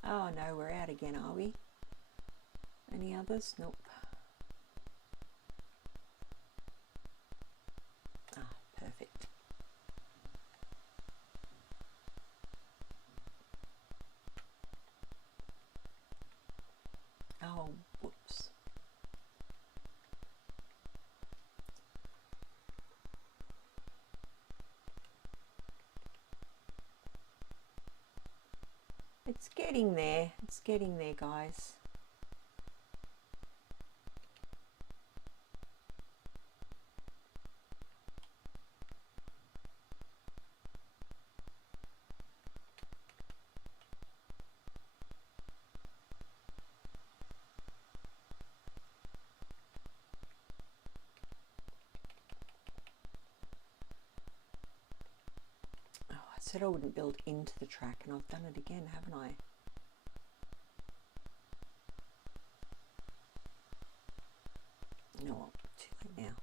Oh no, we're out again, are we? Any others? Nope. Ah, perfect. Oh, whoops. It's getting there. It's getting there, guys. Oh, I said I wouldn't build into the track, and I've done it again, haven't I? You know what? Too late now.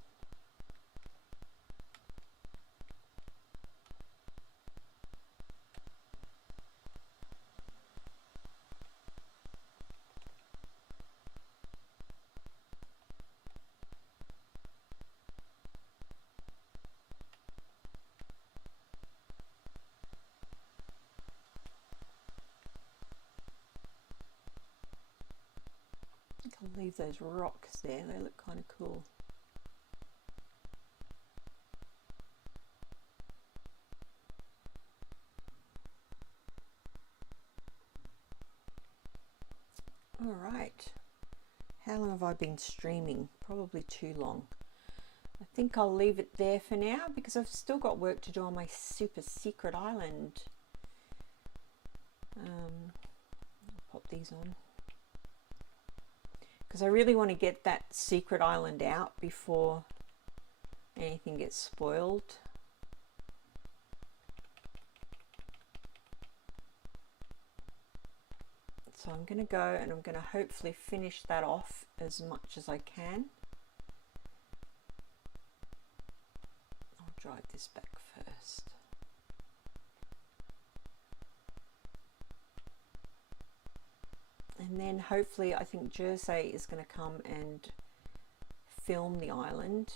I think I'll leave those rocks there. They look kind of cool. All right. How long have I been streaming? Probably too long. I think I'll leave it there for now because I've still got work to do on my super secret island. I'll pop these on because I really want to get that secret island out before anything gets spoiled. So I'm going to go and I'm going to hopefully finish that off as much as I can. I'll drive this back first. And then hopefully I think Jersey is going to come and film the island.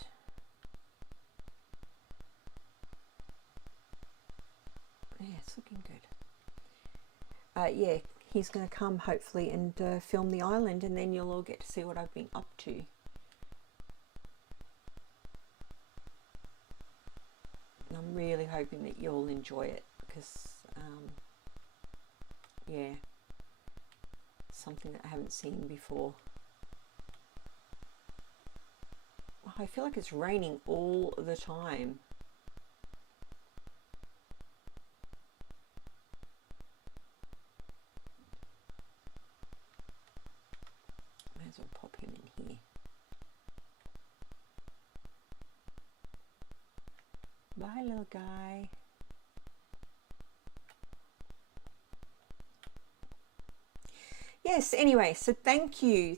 Yeah, it's looking good. Yeah, he's going to come hopefully and film the island, and then you'll all get to see what I've been up to. And I'm really hoping that you'll enjoy it because, yeah, something that I haven't seen before. I feel like it's raining all the time. Might as well pop him in here. Bye, little guy. Yes, anyway, so thank you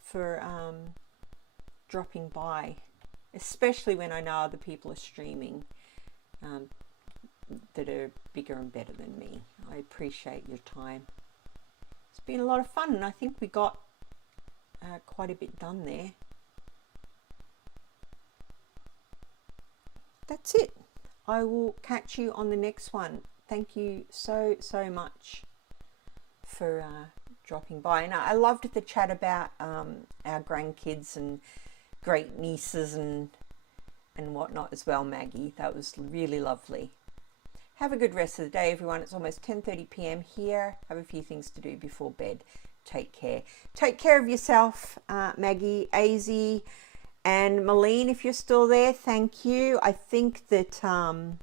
for dropping by, especially when I know other people are streaming that are bigger and better than me. I appreciate your time. It's been a lot of fun, and I think we got quite a bit done there. That's it. I will catch you on the next one. Thank you so much for dropping by, and I loved the chat about our grandkids and great nieces and whatnot as well, Maggie. That was really lovely. Have a good rest of the day, everyone. It's almost 10:30 p.m. here. I have a few things to do before bed. Take care. Take care of yourself, Maggie, AZ, and Malene, if you're still there. Thank you. I think that I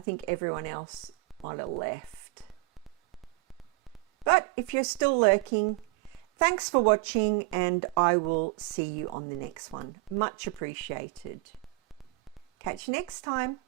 think everyone else might have left. But if you're still lurking, thanks for watching, and I will see you on the next one. Much appreciated. Catch you next time.